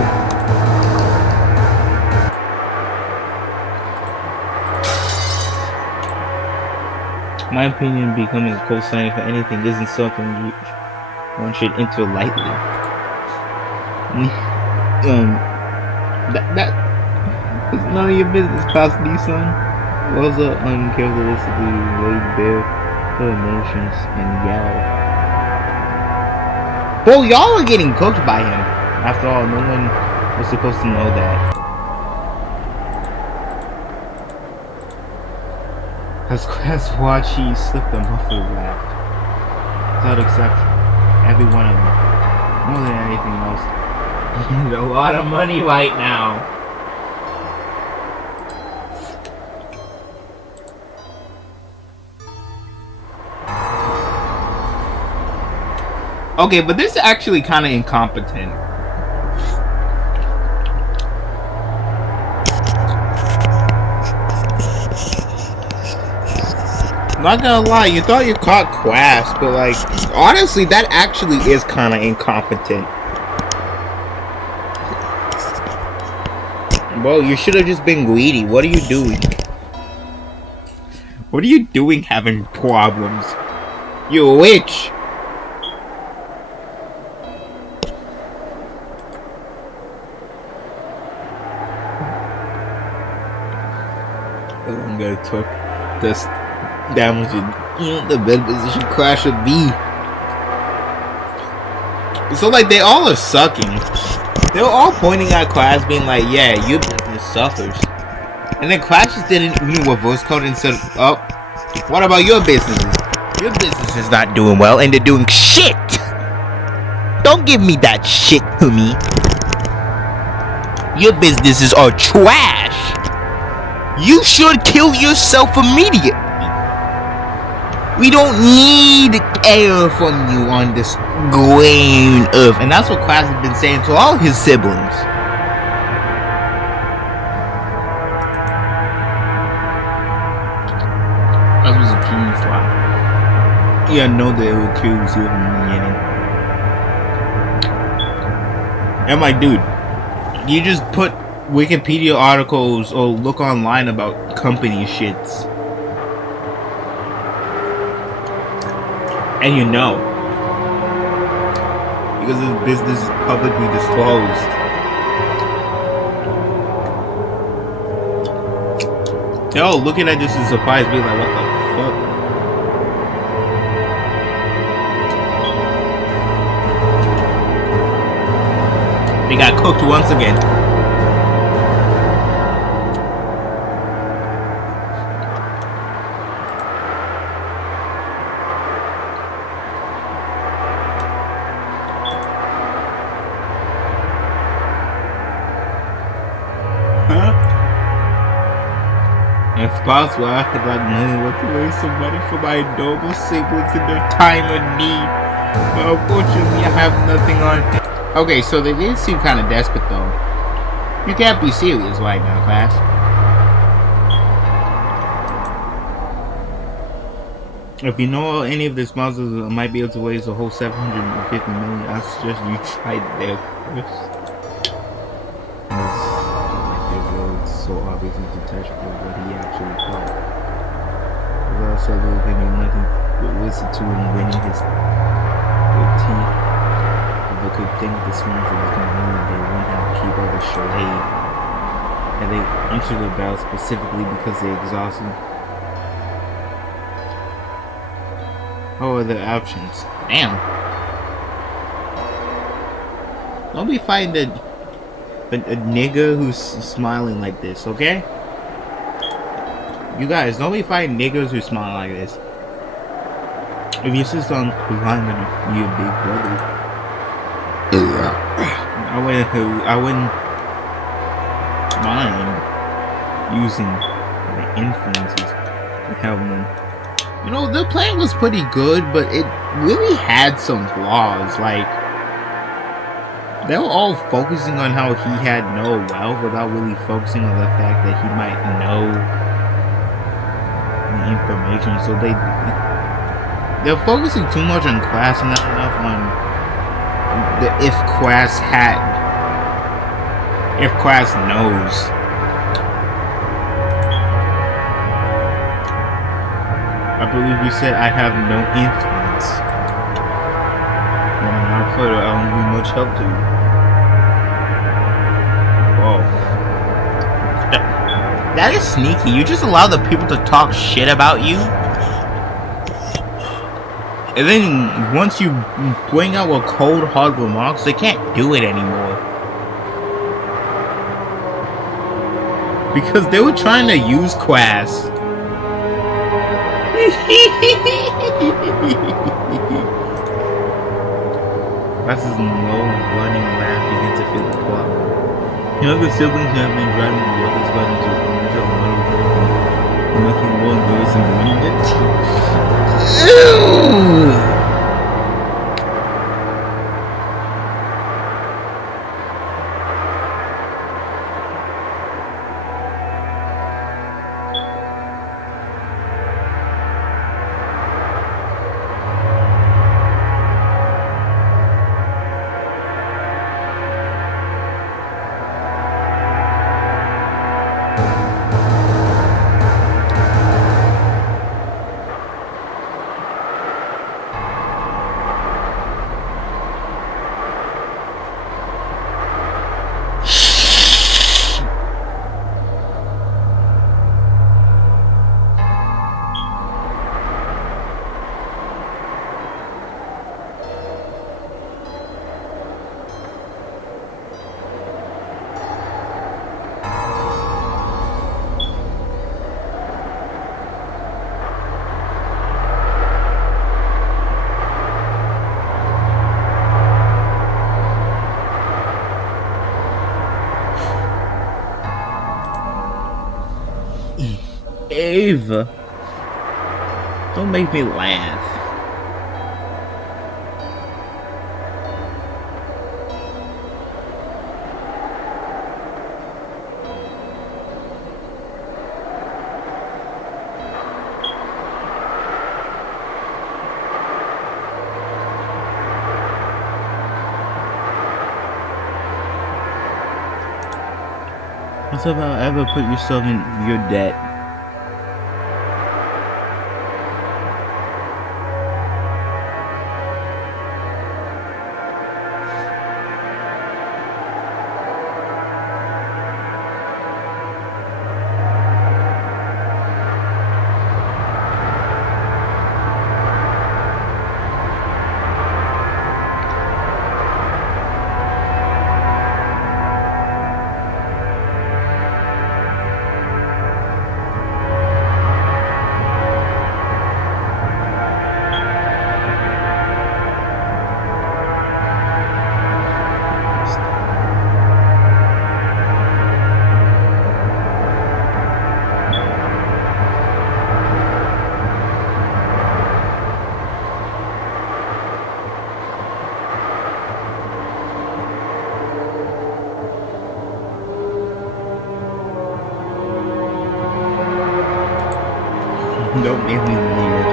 My opinion, becoming a co-signer for anything isn't something one should enter lightly. That is none of your business, Cassidy, son. Was a uncharacteristically laid bare her emotions and yell. Bro, y'all are getting cooked by him. After all, no one was supposed to know that. As Quest watched, he slipped a muffled laugh. Thought except every one of them. More than anything else. He needed a lot of money right now. Okay, but this is actually kind of incompetent. Not gonna lie, you thought you caught Quast, but like, honestly, that actually is kind of incompetent. Bro, you should have just been greedy. What are you doing? What are you doing having problems? You a witch! I'm gonna took this damaging the bed position crash would be. So like they all are sucking. They're all pointing at Crash being like, yeah, your business suffers. And then Crash just did an even reverse code and said, oh, what about your businesses? Your business is not doing well and they're doing shit! Don't give me that shit to me. Your businesses are trash! You should kill yourself immediately. We don't need air from you on this green earth. And that's what Klaus has been saying to all his siblings. That was a genius line. Yeah, I know they will accuse you of meaning. And like, dude, you just put Wikipedia articles or look online about company shits. And you know. Because his business is publicly disclosed. They're all looking at this in surprise, being like, what the fuck? They got cooked once again. If possible, I could like money what to raise some money for my noble siblings in their time of need. But unfortunately, I have nothing on. Okay, so they did seem kind of desperate though. You can't be serious right now, class. If you know any of the sponsors might be able to raise a whole 750 million, I suggest you try there first. So obviously detached from what he actually thought. But also there was nothing but listen to him winning his 13th. If they could think the sponsor was going to win, they wouldn't have to keep all the charade. And they entered the battle specifically because they're exhausted. Oh, are there options? Damn. Don't be fighting a nigga who's smiling like this, okay? You guys, don't be fighting niggas who smile like this. If you insist on relying on your big brother, I wouldn't mind using the influences to help them. You know, the plan was pretty good, but it really had some flaws, like they were all focusing on how he had no wealth without really focusing on the fact that he might know the information. So they're focusing too much on class and not enough on the if class knows. I believe you said I have no influence. When I'm not further, I won't be much help to you. That is sneaky. You just allow the people to talk shit about you. And then once you bring out a cold, hard remarks, they can't do it anymore. Because they were trying to use Quass. Quass's low, running laugh begins to fill the plot. Younger siblings have been driving the others by into a commercial money. Nothing more worse than winning it. Ew! Ava, don't make me laugh. What's about ever put yourself in your debt? Don't make me weird.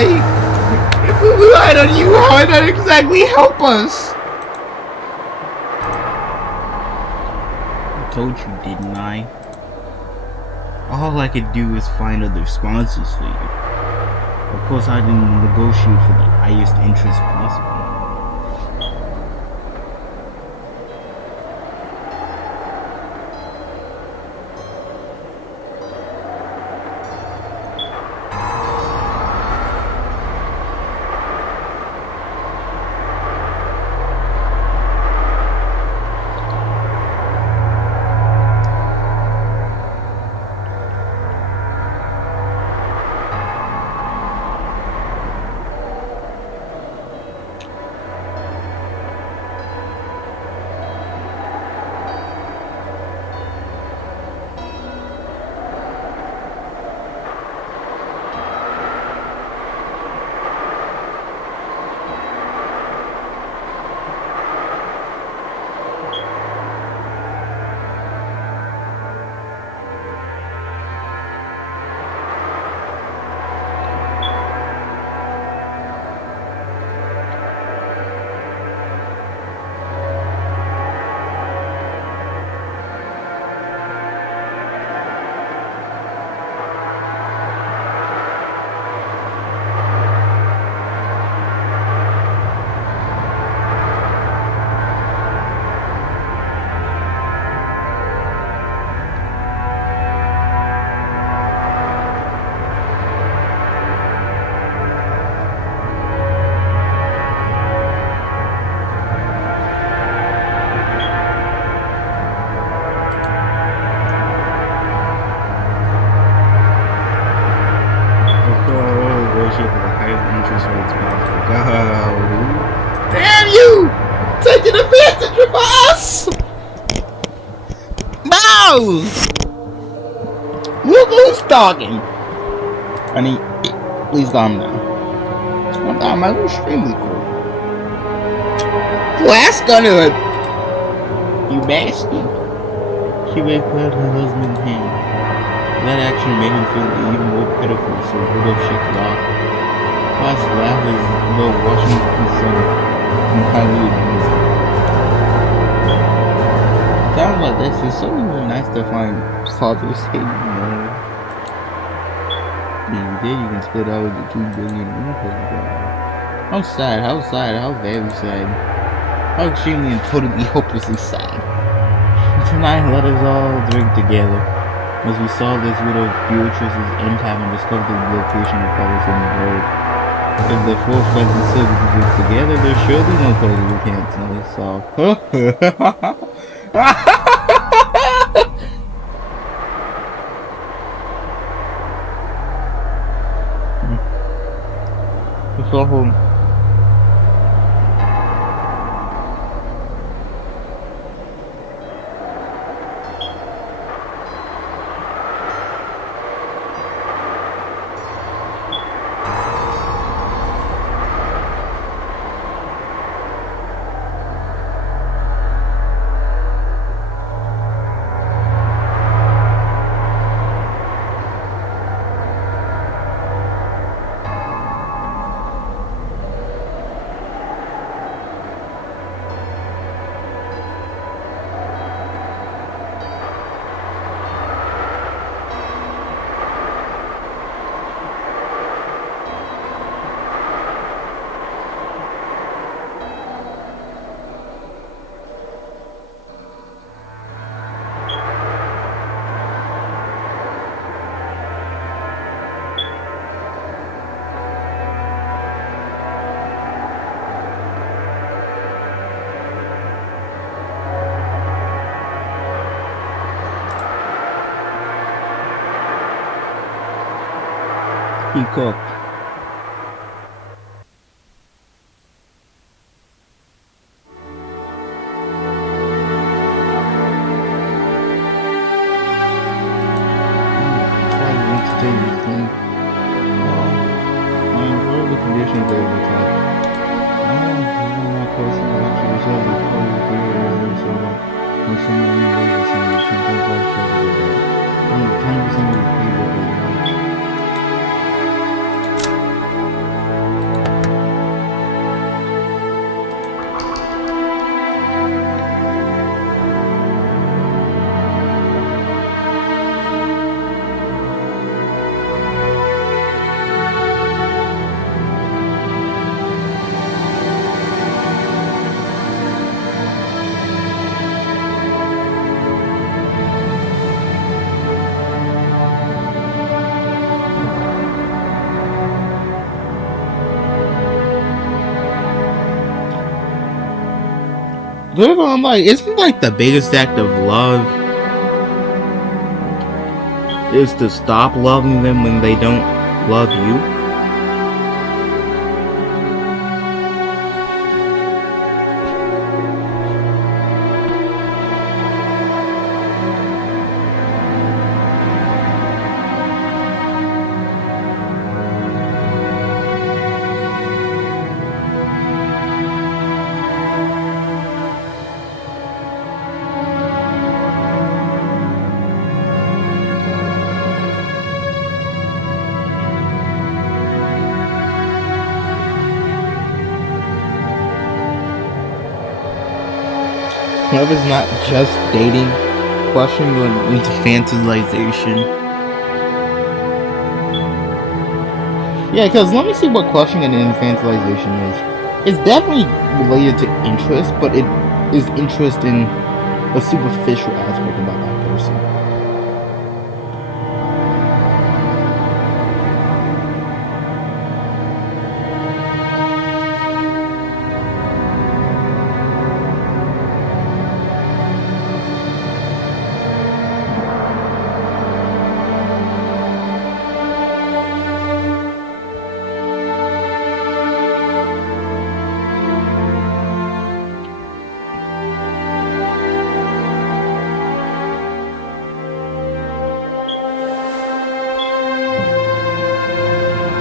If we relied on you, how did that exactly help us? I told you, didn't I? All I could do is find other sponsors for you. Of course, I didn't negotiate for the highest interest possible. granted advantage for us! No! Look who's talking! Honey, please calm down. Calm down, man. We're extremely cool. Last gunner! You bastard. She waved her husband's hand. That action made him feel even more pitiful, so Rudolph shook it off. Last laugh is about watching his son entirely abused. Sounds like this is so nice to find Father's Day, you know. If you did, you can split out with the $2 billion income. How sad, how very sad. How extremely and totally hopelessly sad. Tonight, let us all drink together. As we saw this widow Beatrice's empire and discovered the location of Father's in the road. If the four friends still exist together, there's surely no puzzle we can't solve. Let's go home. Peacock. What are the conditions that we have? My question actually resolved the problem of being so when someone knows the same, you can't go back to the 10% of the people. I'm like, isn't like the biggest act of love is to stop loving them when they don't love you? Love is not just dating, flushing into fantasization. Yeah, because let me see what crushing and infantilization is. It's definitely related to interest, but it is interest in a superficial aspect about that person.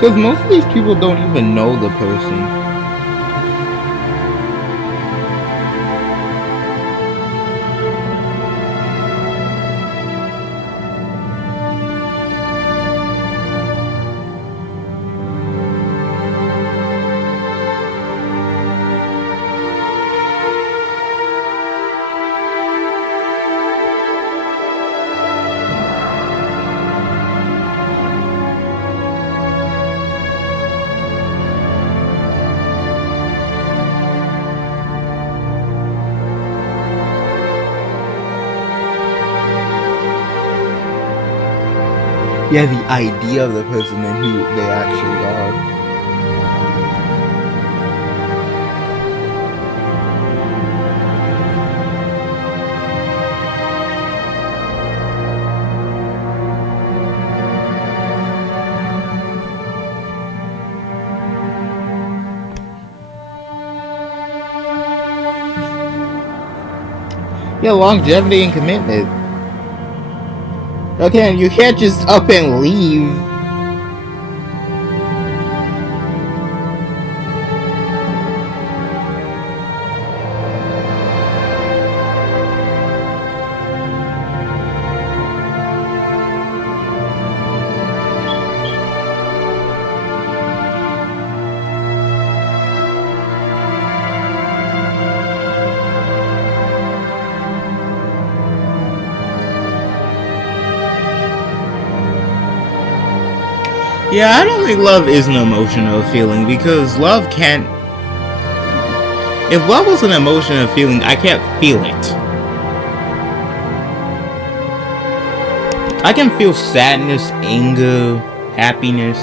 Because most of these people don't even know the person. Yeah, the idea of the person and who they actually are. Yeah, longevity and commitment. Okay, you can't just up and leave. Yeah, I don't think love is an emotional feeling because love can't. If love was an emotional feeling, I can't feel it. I can feel sadness, anger, happiness,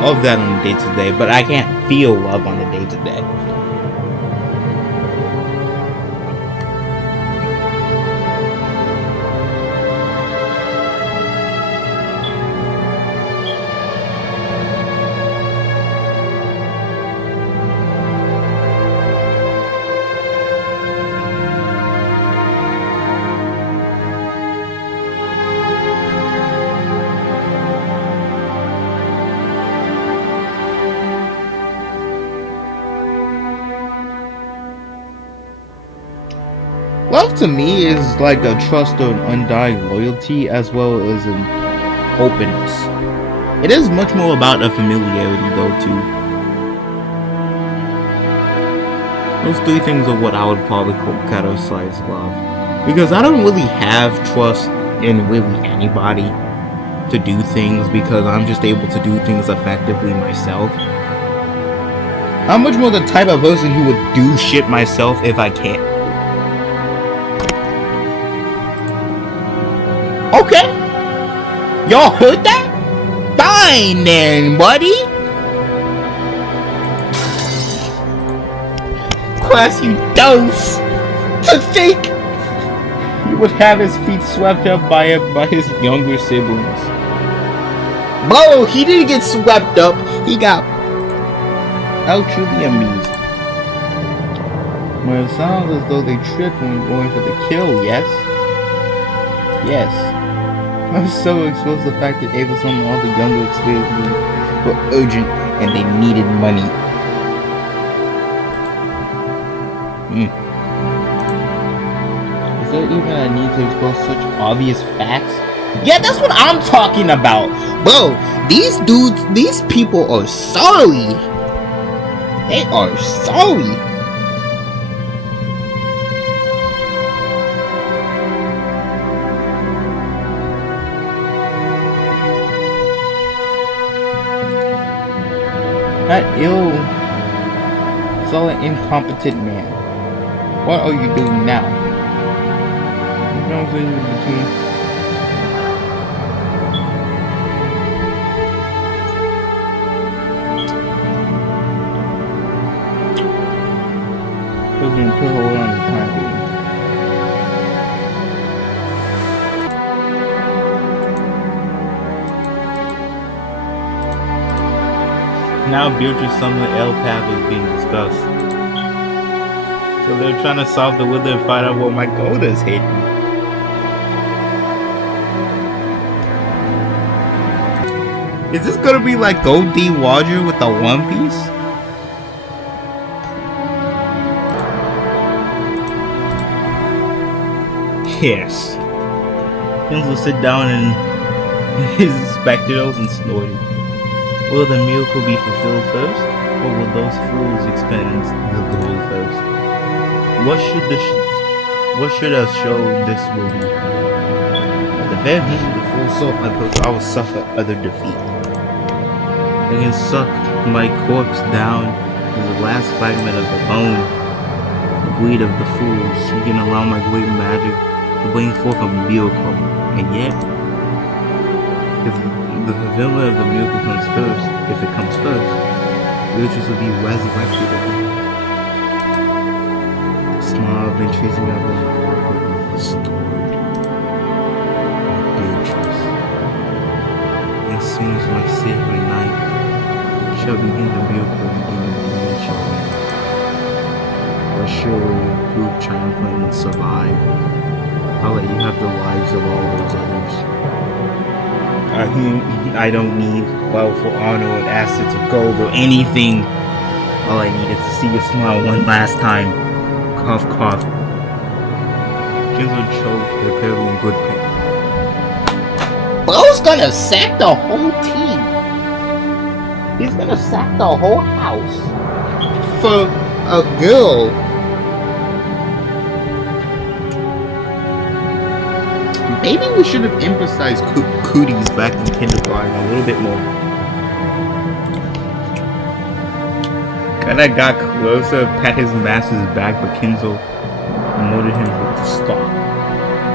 all of that on a day to day, but I can't feel love on a day to day. Love to me is like a trust or an undying loyalty as well as an openness. It is much more about a familiarity though too. Those three things are what I would probably categorize love. Because I don't really have trust in really anybody to do things because I'm just able to do things effectively myself. I'm much more the type of person who would do shit myself if I can't. Okay. Y'all heard that? Fine then, buddy. Class, you dose. To think he would have his feet swept up by his younger siblings. Bro, he didn't get swept up. He got truly amused. Well, it sounds as though they tripped when going for the kill, yes? Yes. I was so exposed to the fact that Ava and all the younger experiences were urgent and they needed money. Is there even a need to expose such obvious facts? Yeah, that's what I'm talking about. Bro, these dudes, these people are sorry. They are sorry. That ill, solid, incompetent man. What are you doing now? You know what I'm saying? We're gonna put a hold on the time being. Now Beatrice Summer L path is being discussed. So they're trying to solve the wither and find out what my gold is hidden. Is this gonna be like Gold D Roger with the One Piece? Yes. Kins will sit down in his spectacles and snorted. Will the miracle be fulfilled first, or will those fools expend the gold first? What should a show this will be? At the very end of the full assault my purpose, I will suffer utter defeat. They can suck my corpse down to the last fragment of the bone, the greed of the fools. You can allow my great magic to bring forth a miracle, and yet, if the fulfillment of the miracle comes first, if it comes first, Beatrice will be resurrected. The smile I've been chasing out was restored. Beatrice. As soon as my sacred night shall begin the miracle beginning dimension. But surely prove triumphant and survive. I'll let you have the lives of all those others. I don't need wealth or honor or assets or gold or anything. All I need is to see your smile one last time. Cough, cough. Kinsler choked, apparently in good pain. Bro's gonna sack the whole team. He's gonna sack the whole house. For a girl. Maybe we should have emphasized cooties back in kindergarten a little bit more. Kinda got closer, pat his master's back, but Kinzo ordered him to stop.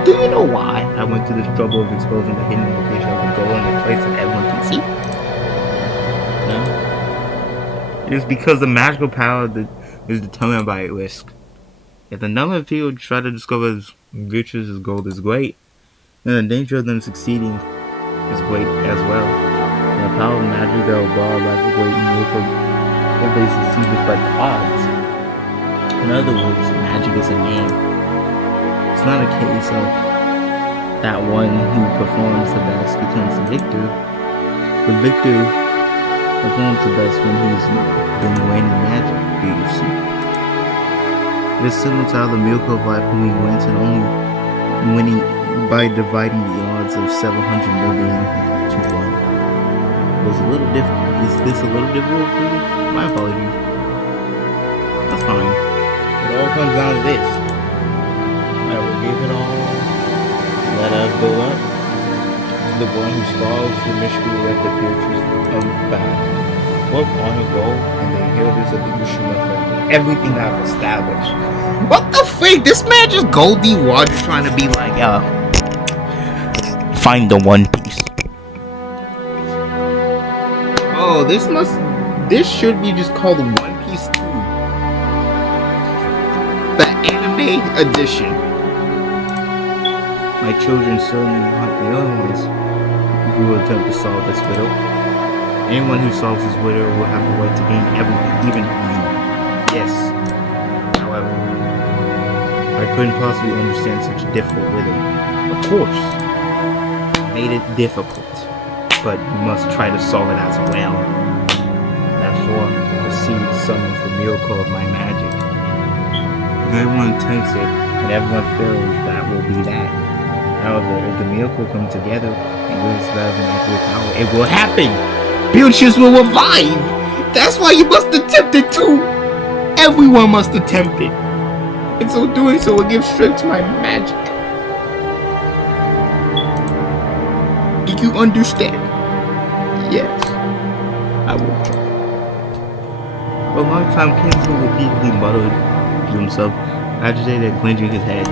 Do you know why I went to this trouble of exposing the hidden location of the goal in a place that everyone can see? No? It is because the magical power that is determined by risk. If the number of people try to discover Beatrice's gold is great, then the danger of them succeeding is great as well. And the power of magic that will bar like a great miracle if they succeed despite the odds. In other words, magic is a game. It's not a case of that one who performs the best becomes the victor. The victor performs the best when he's been winning magic, do you see? It is similar to how the miracle of life only wins and only winning by dividing the odds of 700 million to 1. It was a little difficult. Is this a little difficult for you? My apologies. That's fine. It all comes down to this. I will give it all. Let us go up. The one who follows the mystery of the Beatrice of battle. What honor gold and the inheritance of the Ushima family. Everything I've established. What the freak? This man just Goldie Roger trying to be like, find the One Piece. Oh, this should be just called One Piece 2. The anime edition. My children certainly aren't the only ones who will attempt to solve this riddle. Anyone who solves this riddle will have the right to gain everything, even you. Yes. However, I couldn't possibly understand such a difficult riddle. Of course. Made it difficult. But you must try to solve it as well. Therefore, the seed summons the miracle of my magic. If everyone attempts it, and everyone fails, that will be that. However, if the miracle comes together and gives that magical power, it will happen! Beatrice will revive! That's why you must attempt it too! Everyone must attempt it! In so doing so, will give strength to my magic. Do you understand? Yes, I will try. For a long time, Kinzo repeatedly muttered to himself, agitated and clenching his head.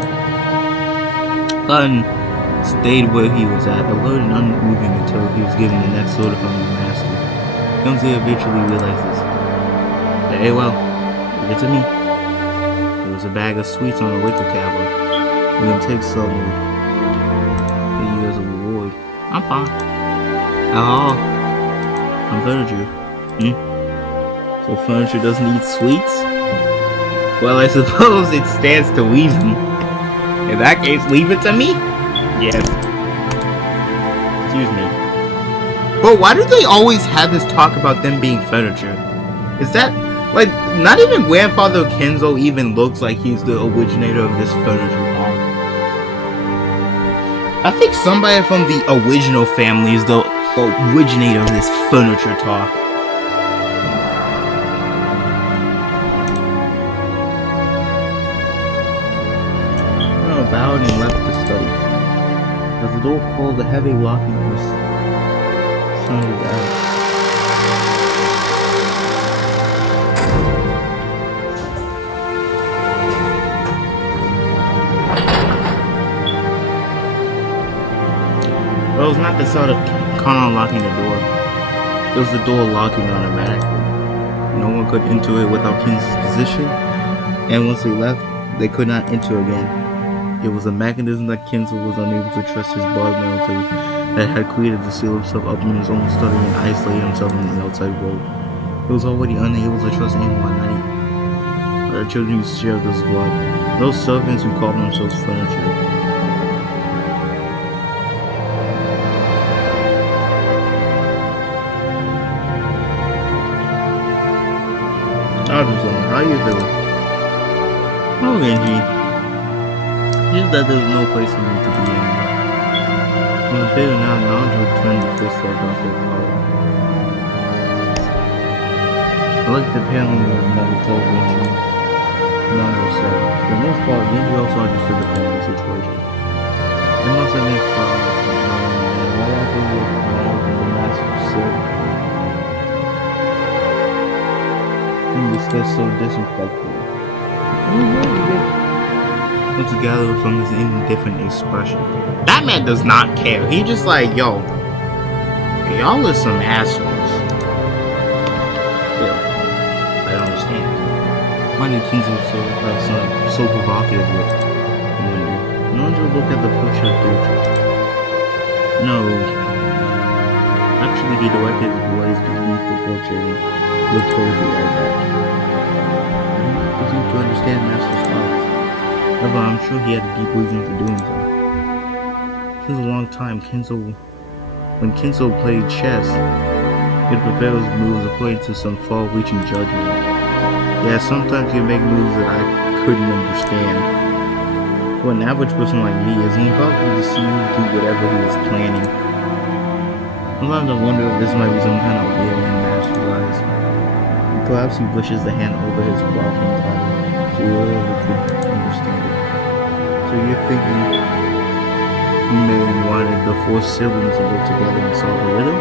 Cotton stayed where he was at, alert and unmoving until he was given the next order from his master. Kinzo eventually realized this. Very well, give it to me. There was a bag of sweets on a wicker cover. We're gonna take some. Pay you as a reward. I'm fine. Oh, I'm furniture. So furniture doesn't eat sweets? Well, I suppose it stands to reason. In that case, leave it to me? Yes. Excuse me. Bro, why do they always have this talk about them being furniture? Is that, like, not even Grandfather Kenzo even looks like he's the originator of this furniture talk. I think somebody from the original family is the originator of this furniture talk. Bowed and left the study. As the door closed, a heavy locking was sounded out. Well, it was not the sound of Connor unlocking the door. It was the door locking automatically. No one could enter it without Kinsley's position, and once they left, they could not enter again. It was a mechanism that Kinzel was unable to trust his blood military that had created to seal himself up in his own study and isolate himself in the outside world. He was already unable to trust anyone, not even the children who shared his blood, those servants who called themselves furniture. How are you feeling? Oh, Genji. Just that there was no place for me to be anymore. When the bed now, Nandro turned to face the doctor collar. I looked at him and his mother told Genji. Nandro said, for the most part, Genji also understood the family situation. It must have been fun, and right after the master said, he discussed so disrespectfully. Together from his indifferent expression. That man does not care. He just like, yo, y'all are some assholes. Still, I don't understand. Why did Kinzo so provocative with wonder? Nandro looked at the picture of Beatrice. No. Actually, he directed his gaze beneath the portrait and looked toward the airbag. I did not presume to understand Master's thoughts. However, I'm sure he had a deep reason for doing so. Since a long time, when Kinzo played chess, he'd prepare his moves according to some far-reaching judgment. Yeah, sometimes he'd make moves that I couldn't understand. For an average person like me, it's impossible to see him do whatever he was planning. Sometimes I wonder if this might be some kind of will in Master's eyes. Perhaps he wishes the hand over his brow from time, so he really could understand it. So you're thinking he may have wanted the four siblings to work together and solve the riddle?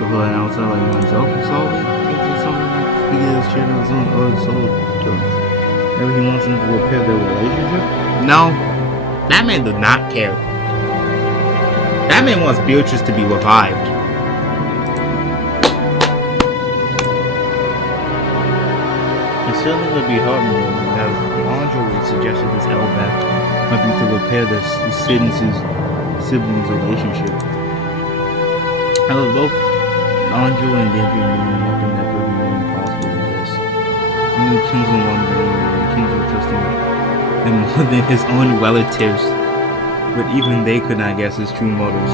For her an outsider like myself to solve it? It's something like speaking as shit on his own other soul terms. Maybe he wants them to repair their relationship? No. That man does not care. That man wants Beatrice to be revived. It certainly would be heartwarming as Andre suggested this L-back might be to repair the siblings' relationship. However, both Andre and Genji knew nothing that could be more impossible than this. He knew Kinzo wondering and Kinzo trusting him more than his own relatives, but even they could not guess his true motives.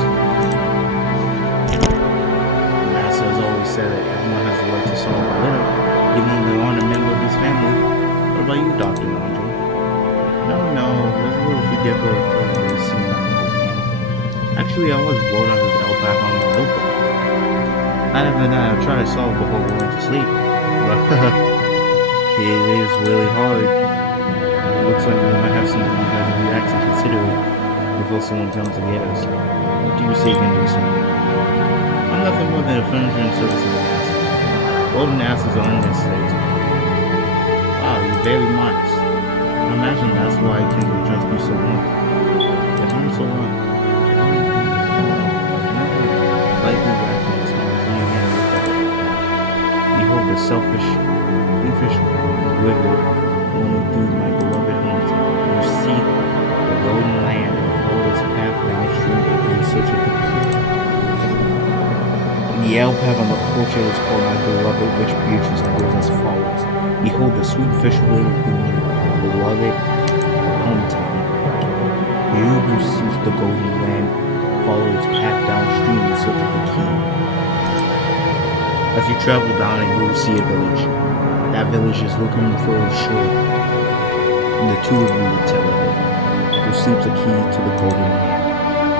The master has always said that everyone has the right to solve a riddle, even though they aren't a member of his family. What about you, Dr. Nandro? No, that's a little too difficult to see in my hand. Actually, I was bored on his L-back on my notebook. Not even that, I tried to solve before going to sleep, but it is really hard. It looks like we might have something we have to actually consider it before someone comes to get us. What do you say, Henderson? I'm nothing more than a furniture and servicing ass. Golden asses are unnecessary to me. Wow, you're very modest. I imagine that's why Kendall trusts me so much. Yes, I'm so much. Lightly wrapped in his mouth, he again looked at it. Behold the selfish, wicked, one who do my beloved hunting. You see the golden land and follow its path down the stream in search of the king. The L-path on the portrait is called my beloved, which Beatrice goes as follows. Behold the sweet fish whale of the beloved hometown. You who seek the golden land, follow its path downstream in search of the key. As you travel down it, you will see a village. That village is looking for a shore. And the two of you will tell it. There sleeps a key to the golden land.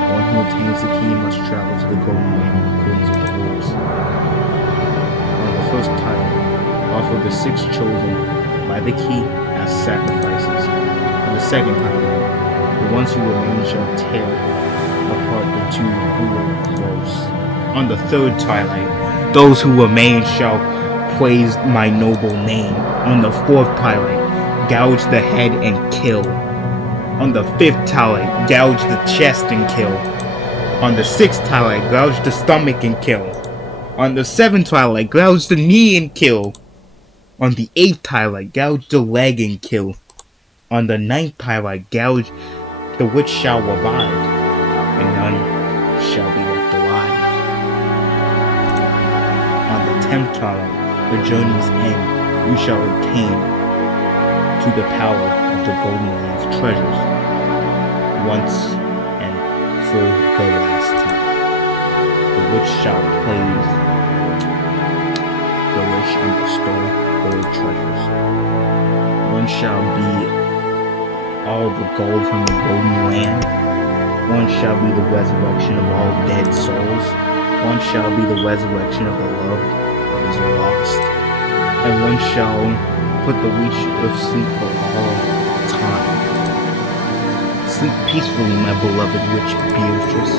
One who obtains the key must travel to the golden land in accordance with the rules. On the first time, offer the 6 chosen by the key as sacrifices. On the second time, the ones who remain shall tear apart the 2 who were close. On the third twilight, those who remain shall praise my noble name. On the fourth twilight, gouge the head and kill. On the fifth twilight, gouge the chest and kill. On the sixth twilight, gouge the stomach and kill. On the seventh twilight, gouge the knee and kill. On the eighth twilight, gouge the leg and kill. On the ninth twilight, gouge the which shall revive, and none shall be left alive. On the 10th twilight, the journey's end, you shall attain to the power of the Golden Land's treasures, once and for the last time. The witch shall praise the rich and bestow their treasures. One shall be all the gold from the Golden Land. One shall be the resurrection of all dead souls. One shall be the resurrection of the love that is lost. And one shall put the witch to sleep for all time. Sleep peacefully, my beloved witch Beatrice.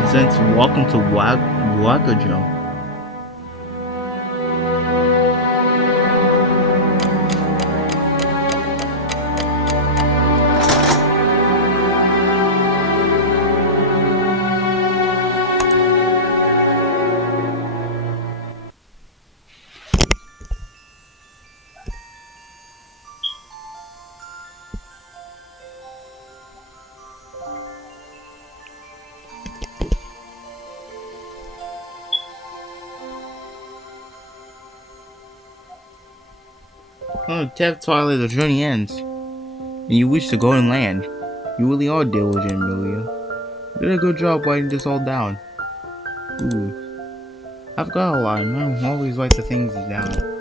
Presents Welcome to Wagajo. On the 10th twilight, the journey ends, and you reach the Golden Land. You really are diligent, Amelia. You did a good job writing this all down. Ooh, I've got a lot, and I don't always write the things down.